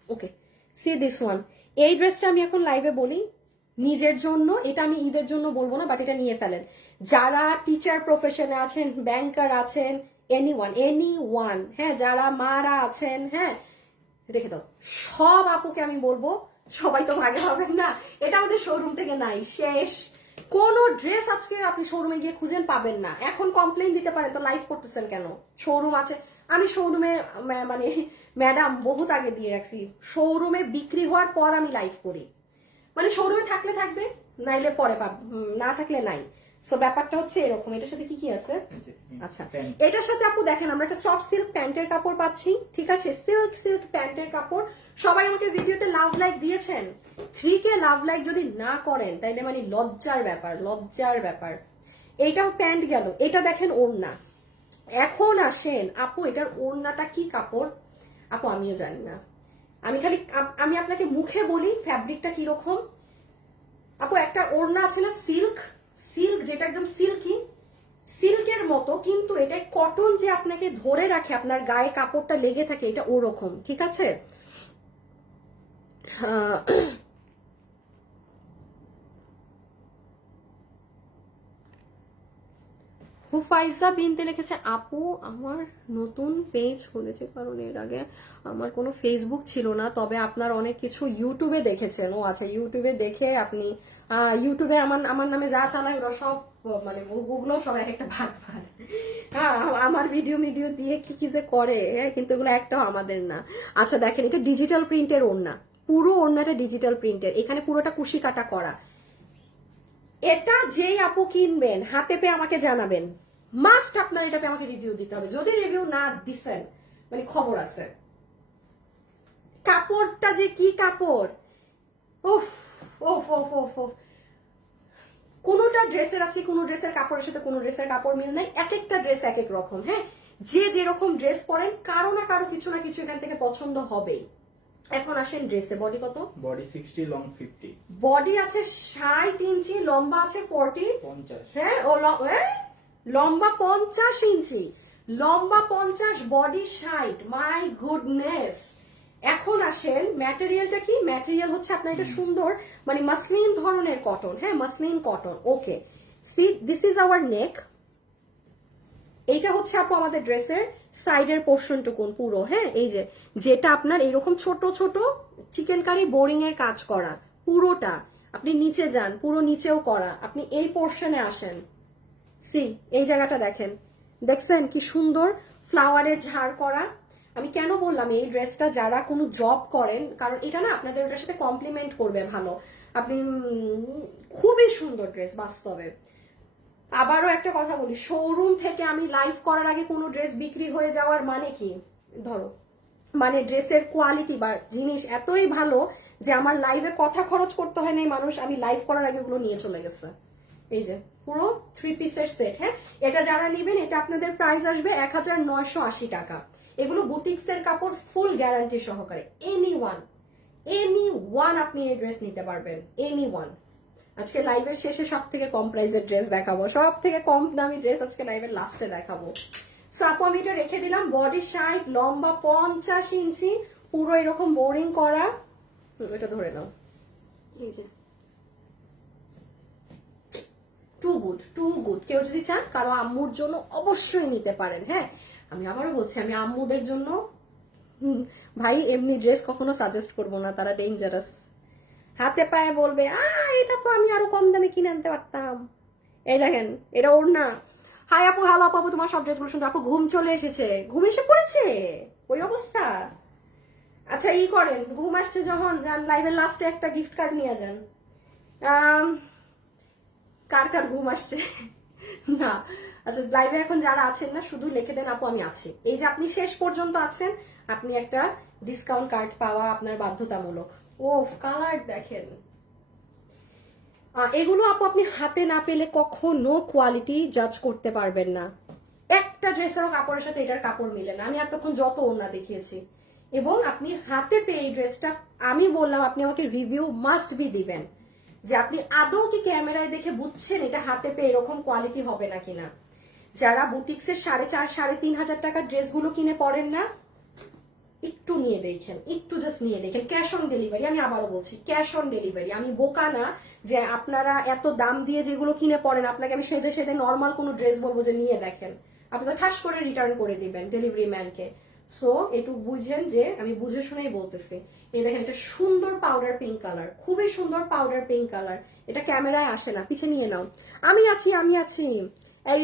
ওকে, সি দিস ওয়ান। এই ড্রেসটা আমি এখন লাইভে বলি নিজের জন্য, এটা আমি ঈদের জন্য বলবো না, বাট এটা নিয়ে ফেলেন। যারা টিচার প্রফেশনে আছেন, ব্যাংকার আছেন, এনি ওয়ান, হ্যাঁ যারা মারা আছেন, হ্যাঁ রেখে দাও, সব আপুকে আমি বলবো, সবাই তো ভাগে হবেন না, এটা আমাদের শোরুম থেকে নাই, শেষ। কোন ড্রেস আজকে আপনি শোরুমে গিয়ে খুঁজেন পাবেন না। এখন কমপ্লেন দিতে পারেন তো লাইভ করতেছেন কেন, শোরুম আছে। আমি শোরুমে মানে ম্যাডাম বহুত আগে দিয়ে রাখছি, শোরুমে বিক্রি হওয়ার পর আমি লাইভ করি, মানে শোরুমে থাকলে থাকবে, নাইলে পরে পাব, না থাকলে নাই। সো ব্যাপারটা হচ্ছে এরকম। এটার সাথে কি কি আছে? আচ্ছা এটার সাথে আপু দেখেন আমরা একটা সফট সিল্ক প্যান্টের কাপড় পাচ্ছি, ঠিক আছে? সিল্ক প্যান্টের কাপড়। সবাই আমাকে ভিডিওতে লাভ লাইক দিয়েছেন, 3K লাভ লাইক যদি না করেন তাইলে মানে লজ্জার ব্যাপার। এইটাও প্যান্ট গেল, এটা দেখেন ওড়না। এখন আসেন আপু এটার ওড়নাটা কি কাপড় আপু আমিও জানি না, আমি আপনাকে মুখে বলি ফ্যাব্রিকটা কিরকম। আপু একটা ওড়না আছে না সিল্ক, যেটা একদম সিল্কের মতো, কিন্তু এটা কটন যে আপনাকে ধরে রাখে, আপনার গায়ে কাপড়টা লেগে থাকে, এটা ওরকম, ঠিক আছে? হুফাইজা বিনতে লিখেছে আপু আমার নতুন পেজ খুলেছে, কারণ এর আগে আমার কোনো ফেসবুক ছিল না, তবে আপনার অনেক কিছু ইউটিউবে দেখেছেন। ও আচ্ছা, ইউটিউবে দেখে আপনি ইউটিউবে আমার নামে যা চালায় ওরা সব মানে ওগুলো সব এক একটা ভাগ। হ্যাঁ আমার ভিডিও দিয়ে কি যে করে, হ্যাঁ কিন্তু এগুলো একটাও আমাদের না। আচ্ছা দেখেন এটা ডিজিটাল প্রিন্টের ওড়না, পুরো ওড়নাটা ডিজিটাল প্রিন্টের, এখানে পুরোটা কুশি কাটা করা। এটা যেই আপু কিনবেন হাতে পেয়ে আমাকে জানাবেন, মাস্ট আপনার এটা পেয়ে আমাকে রিভিউ দিতে হবে। যদি রিভিউ না দিছেন মানে খবর আছে। কাপড়টা যে কি কাপড়, উফ উফ উফ উফ উফ। কোনোটা ড্রেসের আছে, কোনো ড্রেসের কাপড়ের সাথে কোনো ড্রেসের কাপড় মিল নাই, এক একটা ড্রেস এক এক রকম। হ্যাঁ যে যেরকম ড্রেস পরেন কারো না কারো কিছু না কিছু এখান থেকে পছন্দ হবেই। এখন আসেন ড্রেসে, বডি কত? Body 60, long 50। বডি আছে 60 ইঞ্চি, লম্বা আছে 40, 50। হ্যাঁ ও লম্বা 50 ইঞ্চি, লম্বা 50, বডি 60। My goodness. এখন আসেন ম্যাটেরিয়ালটা কি? ম্যাটেরিয়াল হচ্ছে আপনার এটা সুন্দর মানে মাসলিন ধরনের কটন, হ্যাঁ muslin cotton. Okay see this is our neck. এইটা হচ্ছে আপু আমাদের ড্রেসের সাইডের পোর্শনটুকুন পুরো, হ্যাঁ এই যে যেটা আপনার এইরকম ছোট ছোট চিকেন কারি বোরিং এর কাজ করা পুরোটা। আপনি নিচে যান, পুরো নিচেও করা। আপনি এই পোর্শনে আসেন, সি এই জায়গাটা দেখেন, দেখছেন কি সুন্দর ফ্লাওয়ারের ঝাড় করা। আমি কেন বললাম এই ড্রেসটা যারা কোনো জব করেন, কারণ এটা না আপনাদের ওটার সাথে কমপ্লিমেন্ট করবে ভালো। আপনি খুবই সুন্দর ড্রেস বাস্তবে। আবারও একটা কথা বলি, শোরুম থেকে আমি লাইভ করার আগে কোনো ড্রেস বিক্রি হয়ে যাওয়ার মানে কি, ধরো মানে ড্রেসের কোয়ালিটি বা জিনিস এতই ভালো যে আমার লাইভে কথা খরচ করতে হয় নাই মানুষ, আমি লাইভ করার আগে ওগুলো নিয়ে চলে গেছে। এই যে পুরো 3 পিসের সেট, হ্যাঁ এটা যারা নেবেন এটা আপনাদের প্রাইস আসবে 1980 টাকা। এগুলো বুটিক্সের কাপড়, ফুল গ্যারান্টি সহকারে। এনি ওয়ান আপনি এই ড্রেস নিতে পারবেন, এনি ওয়ান। আজকে লাইভের শেষে সব থেকে কম প্রাইসের ড্রেস দেখাবো, সব থেকে কম দামি ড্রেস আজকে লাইভের লাস্টে দেখাবো। সো আপু আমি এটা রেখে দিলাম, বডি 60, লম্বা 50 ইঞ্চি, পুরো এরকম বোরিং করা। এটা ধরে নাও, এই যে টু গুড। কেউ যদি চান কারো আম্মুর জন্য অবশ্যই নিতে পারেন। হ্যাঁ আমি আবারও বলছি, আমি আম্মুদের জন্য ভাই এমনি ড্রেস কখনো সাজেস্ট করবো না, তারা ডেঞ্জারাস। হাতে পায়ে বলবে এটা তো আমি আরো কম দামে কিনে আনতে পারতাম। এই দেখেন এটা ওর না। হাই আপু, হ্যালো আপু, তোমার সব ড্রেসগুলো সুন্দর। আপু ঘুম চলে এসেছে, ঘুম এসে পড়েছে, ওই অবস্থা। আচ্ছা ই করেন, ঘুম আসছে যখন যান লাইভের লাস্টে একটা গিফট কার্ড নিয়ে যান। কার কার ঘুম আসছে না? আচ্ছা লাইভে এখন যারা আছেন না শুধু লিখে দেন আপু আমি আছি। এই যে আপনি শেষ পর্যন্ত আছেন, আপনি একটা ডিসকাউন্ট কার্ড পাওয়া আপনার বাধ্যতামূলক। ও কালার দেখেন, এগুলো আপু আপনি হাতে না পেলে কখনো কোয়ালিটি জাজ করতে পারবেন না। একটা ড্রেসের কাপড়ের সাথে এটার কাপড় মিলে না। আমি এতক্ষণ যত ওড়না দেখিয়েছি, এবং আপনি হাতে পেয়ে এই ড্রেসটা, আমি বললাম আপনি আমাকে রিভিউ মাস্ট বি দিবেন যে আপনি আদৌ কি ক্যামেরায় দেখে বুঝছেন এটা হাতে পেয়ে এরকম কোয়ালিটি হবে না কিনা। যারা বুটিক্সের 4,500-3,500 টাকার ড্রেসগুলো কিনে পড়েন না, একটু নিয়ে দেখেন, একটু জাস্ট নিয়ে দেখেন। ক্যাশ অন ডেলিভারি, আমি আবারও বলছি ক্যাশ অন ডেলিভারি। আমি বোকা না যে আপনারা এত দাম দিয়ে যেগুলো কিনে পড়েন আপনাকে আমি সেদে সেদে নর্মাল কোনো ড্রেস বলবো যে নিয়ে দেখেন, আপনি তো ঠাস করে রিটার্ন করে দিবেন ডেলিভারি ম্যানকে। সো একটু বুঝেন যে আমি বুঝে শুনেই বলতেছি। এই দেখেন এটা সুন্দর পাউডার পিঙ্ক কালার, খুবই সুন্দর পাউডার পিঙ্ক কালার। এটা ক্যামেরায় আসে না, পিছে নিয়ে নাও। আমি আছি, আমি আছি। এই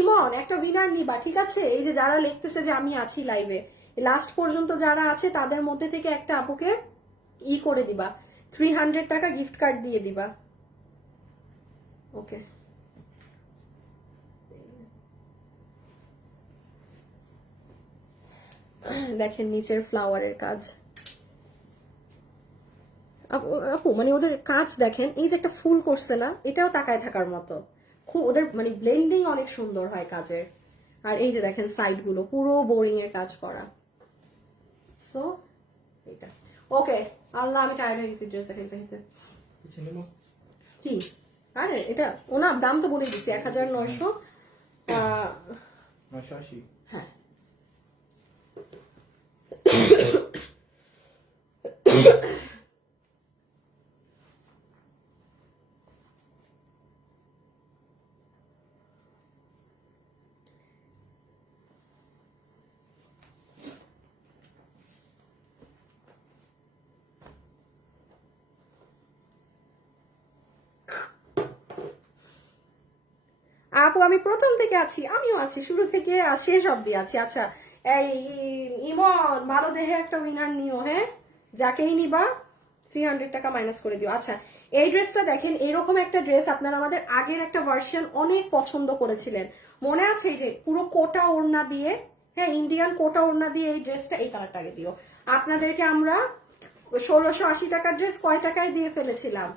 ইমন একটা উইনার নিবা, ঠিক আছে? এই যে যারা লিখতেছে যে আমি আছি লাইভে, লাস্ট পর্যন্ত যারা আছে তাদের মধ্যে থেকে একটা আপুকে ই করে দিবা, 300 টাকা গিফট কার্ড দিয়ে দিবা। ওকে, দেখেন নিচের ফ্লাওয়ারের কাজ আপু, মানে ওদের কাজ দেখেন, এই যে একটা ফুল করছে না, এটাও তাকায় থাকার মতো। খুব ওদের মানে ব্লেন্ডিং অনেক সুন্দর হয় কাজের। আর এই যে দেখেন সাইড গুলো পুরো বোরিং এর কাজ করা। সো এটা ওকে। আল্লাহ আমি টায়ার্ড হয়ে গেছি ড্রেস দেখতে দেখতে। কি আরে এটা ওনার দাম তো বলে দিচ্ছি 1900। 980। হ্যাঁ আপু আমি প্রথম থেকে আছি, আমিও আছি শুরু থেকে শেষ অব্দি আছি। আচ্ছা এই ইমন ভালো দেহে একটা উইনার নিও, হ্যাঁ যাকেই নিবা 300 টাকা মাইনাস করে দিও। আচ্ছা এই ড্রেসটা দেখেন, এরকম একটা ড্রেস আপনারা আমাদের আগের একটা ভার্সন অনেক পছন্দ করেছিলেন, মনে আছে? এই যে পুরো কোটা ওড়না দিয়ে, হ্যাঁ ইন্ডিয়ান কোটা ওড়না দিয়ে এই ড্রেসটা, এই কালারটা আগে দিও। আপনাদেরকে আমরা 1680 টাকার ড্রেস কয় টাকায় দিয়ে ফেলেছিলাম,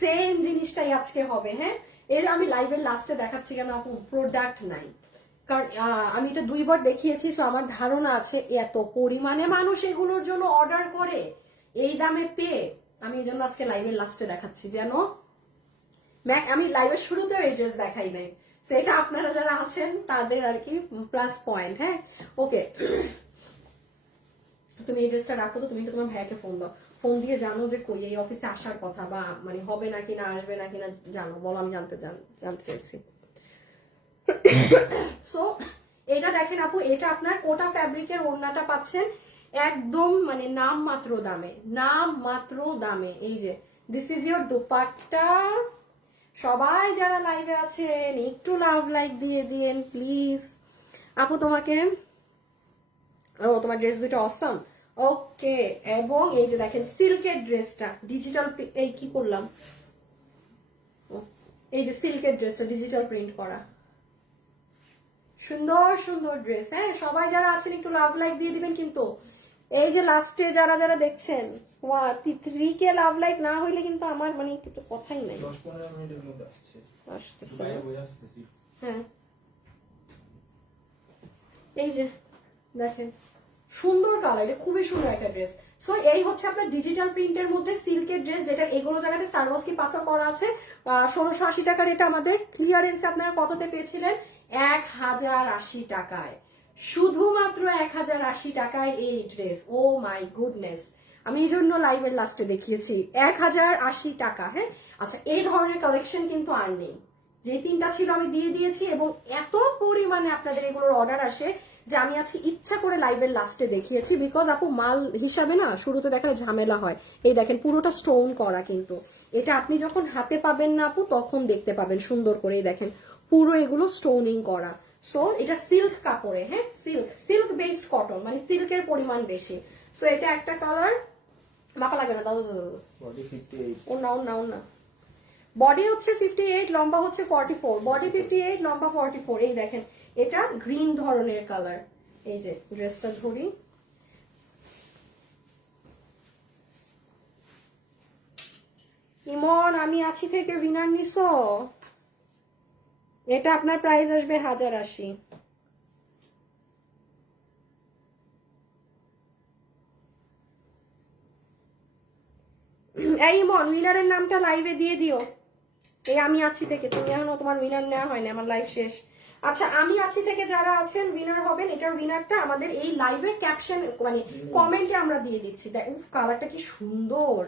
সেম জিনিসটাই আজকে হবে। হ্যাঁ এর আমি লাইভের লাস্টে দেখাচ্ছি কেন আপু, প্রোডাক্ট নাই, কারণ আমি এটা 2 বার দেখিয়েছি। সো আমার ধারণা আছে এত পরিমাণে মানুষ এগুলোর জন্য অর্ডার করে এই দামে পেয়ে, আমি এই জন্য আজকে লাইভের লাস্টে দেখাচ্ছি যেন আমি লাইভের শুরুতেও এই ড্রেস দেখাই নাই। সেটা আপনারা যারা আছেন তাদের আর কি প্লাস পয়েন্ট। হ্যাঁ ওকে, তুমি এই ড্রেসটা রাখো তো, তুমি তোমার ভাইয়াকে ফোন দাও, ফোন দিয়ে জানো যে কই এই অফিসে আসার কথা, বা মানে হবে নাকি না আসবে নাকি না জানো, বলো, আমি জানতে চাইছি। সো এটা দেখেন আপু, এটা আপনার কোটা ফ্যাব্রিকের ওড়নাটা পাচ্ছেন একদম মানে নাম মাত্র দামে, নাম মাত্র দামে। এই যে দিস ইজ ইয়োর দুপাট্টা। সবাই যারা লাইভে আছেন একটু লাভ লাইক দিয়ে দিয়েন প্লিজ। আপু তোমাকে, ও তোমার ড্রেস দুটো অসাম। ওকে, এবং এই যে দেখেন সিল্কের ড্রেসটা ডিজিটাল, এই কি করলাম, এই যে সিল্কের ড্রেসটা ডিজিটাল প্রিন্ট করা, সুন্দর সুন্দর ড্রেস। হ্যাঁ সবাই যারা আছেন একটু লাভ লাইক দিয়ে দিবেন কিন্তু। এই যে লাস্টে যারা যারা দেখছেন 3K লাভ লাইক না হইলে কিন্তু আমার মানে কিছু কথাই নাই। 10-15 মিনিটের মধ্যে আসছে। আসতেছে হ্যাঁ, এই যে দেখেন সুন্দর কালার, এটা খুবই সুন্দর একটা ড্রেস। সো এই হচ্ছে আপনার ডিজিটাল প্রিন্টের মধ্যে সিল্কের ড্রেস, যেটা এগুলো জায়গাতে সার্ভাসকি পাথর করা আছে। 1680 টাকার এটা আমাদের ক্লিয়ারেন্স আপনারা কততে পেয়েছিলেন? 1080 টাকায়, শুধুমাত্র 1080 টাকায় এই ড্রেস। ও মাই গুডনেস, আমি এই জন্য লাইভের লাস্টে দেখিয়েছি 1080 টাকা। হ্যাঁ আচ্ছা এই ধরনের কালেকশন কিন্তু আর নেই, যে 3টা ছিল আমি দিয়ে দিয়েছি, এবং এত পরিমাণে আপনাদের এগুলোর অর্ডার আসে যে আমি আজকে ইচ্ছা করে লাইভের লাস্টে দেখিয়েছি, বিকজ আপু মাল হিসাবে না শুরুতে দেখালে ঝামেলা হয়। এই দেখেন পুরোটা স্টোন করা, কিন্তু এটা আপনি যখন হাতে পাবেন না আপু তখন দেখতে পাবেন সুন্দর করে। দেখেন পুরো এগুলো স্টোনিং করা। সো এটা সিল্ক কাপড়ে, হ্যাঁ সিল্ক বেসড কটন, মানে সিল্কের পরিমাণ বেশি। সো এটা একটা কালার, মাপা লাগবে না, দাদা দাদা Body 58. ওনা বডি হচ্ছে 58, লম্বা হচ্ছে 44, বডি 58, লম্বা 44। এই দেখেন এটা গ্রিন ধরনের কালার। এই যে ড্রেসটা ধরি, ইমন আমি আছি থেকে উইনার নিছো, এটা আপনার প্রাইস আসবে 1080। এই ইমন উইনারের নামটা লাইভে দিয়ে দিও, এই আমি আছি থেকে। তুমি এখনো তোমার উইনার নেওয়া হয়নি, আমার লাইভ শেষ। আচ্ছা আমি আছি থেকে যারা আছেন উইনার হবেন, এটার উইনারটা আমাদের এই লাইভের ক্যাপশন মানে কমেন্টে আমরা দিয়ে দিচ্ছি। উফ কালারটা কি সুন্দর,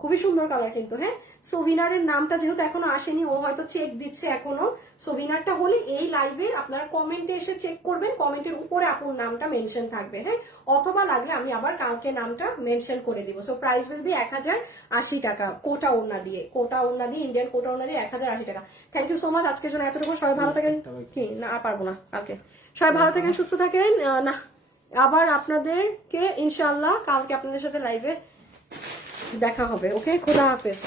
খুবই সুন্দর কালার কিন্তু। হ্যাঁ, সো উইনারের নামটা যেহেতু এখনো আসেনি, ও হয়তো চেক দিচ্ছে এখনো। সো উইনারটা হলে এই লাইভের আপনারা কমেন্টে এসে চেক করবেন, কমেন্টের উপরে আপনার নামটা মেনশন থাকবে। হ্যাঁ, অথবা লাগলে আমি আবার কালকে নামটা মেনশন করে দিব। সো প্রাইস উইল বি 1080 টাকা, কোটা ওড়না দিয়ে, ইন্ডিয়ান কোটা ওড়না দিয়ে 1080 টাকা। থ্যাংক ইউ সো মাচ আজকের জন্য এতটুকু। সবাই ভালো থাকেন। কি না পারবো না, ওকে সবাই ভালো থাকেন, সুস্থ থাকেন। না আবার আপনাদেরকে ইনশাআল্লাহ কালকে আপনাদের সাথে লাইভে দেখা হবে। ওকে, খোদা হাফেজ।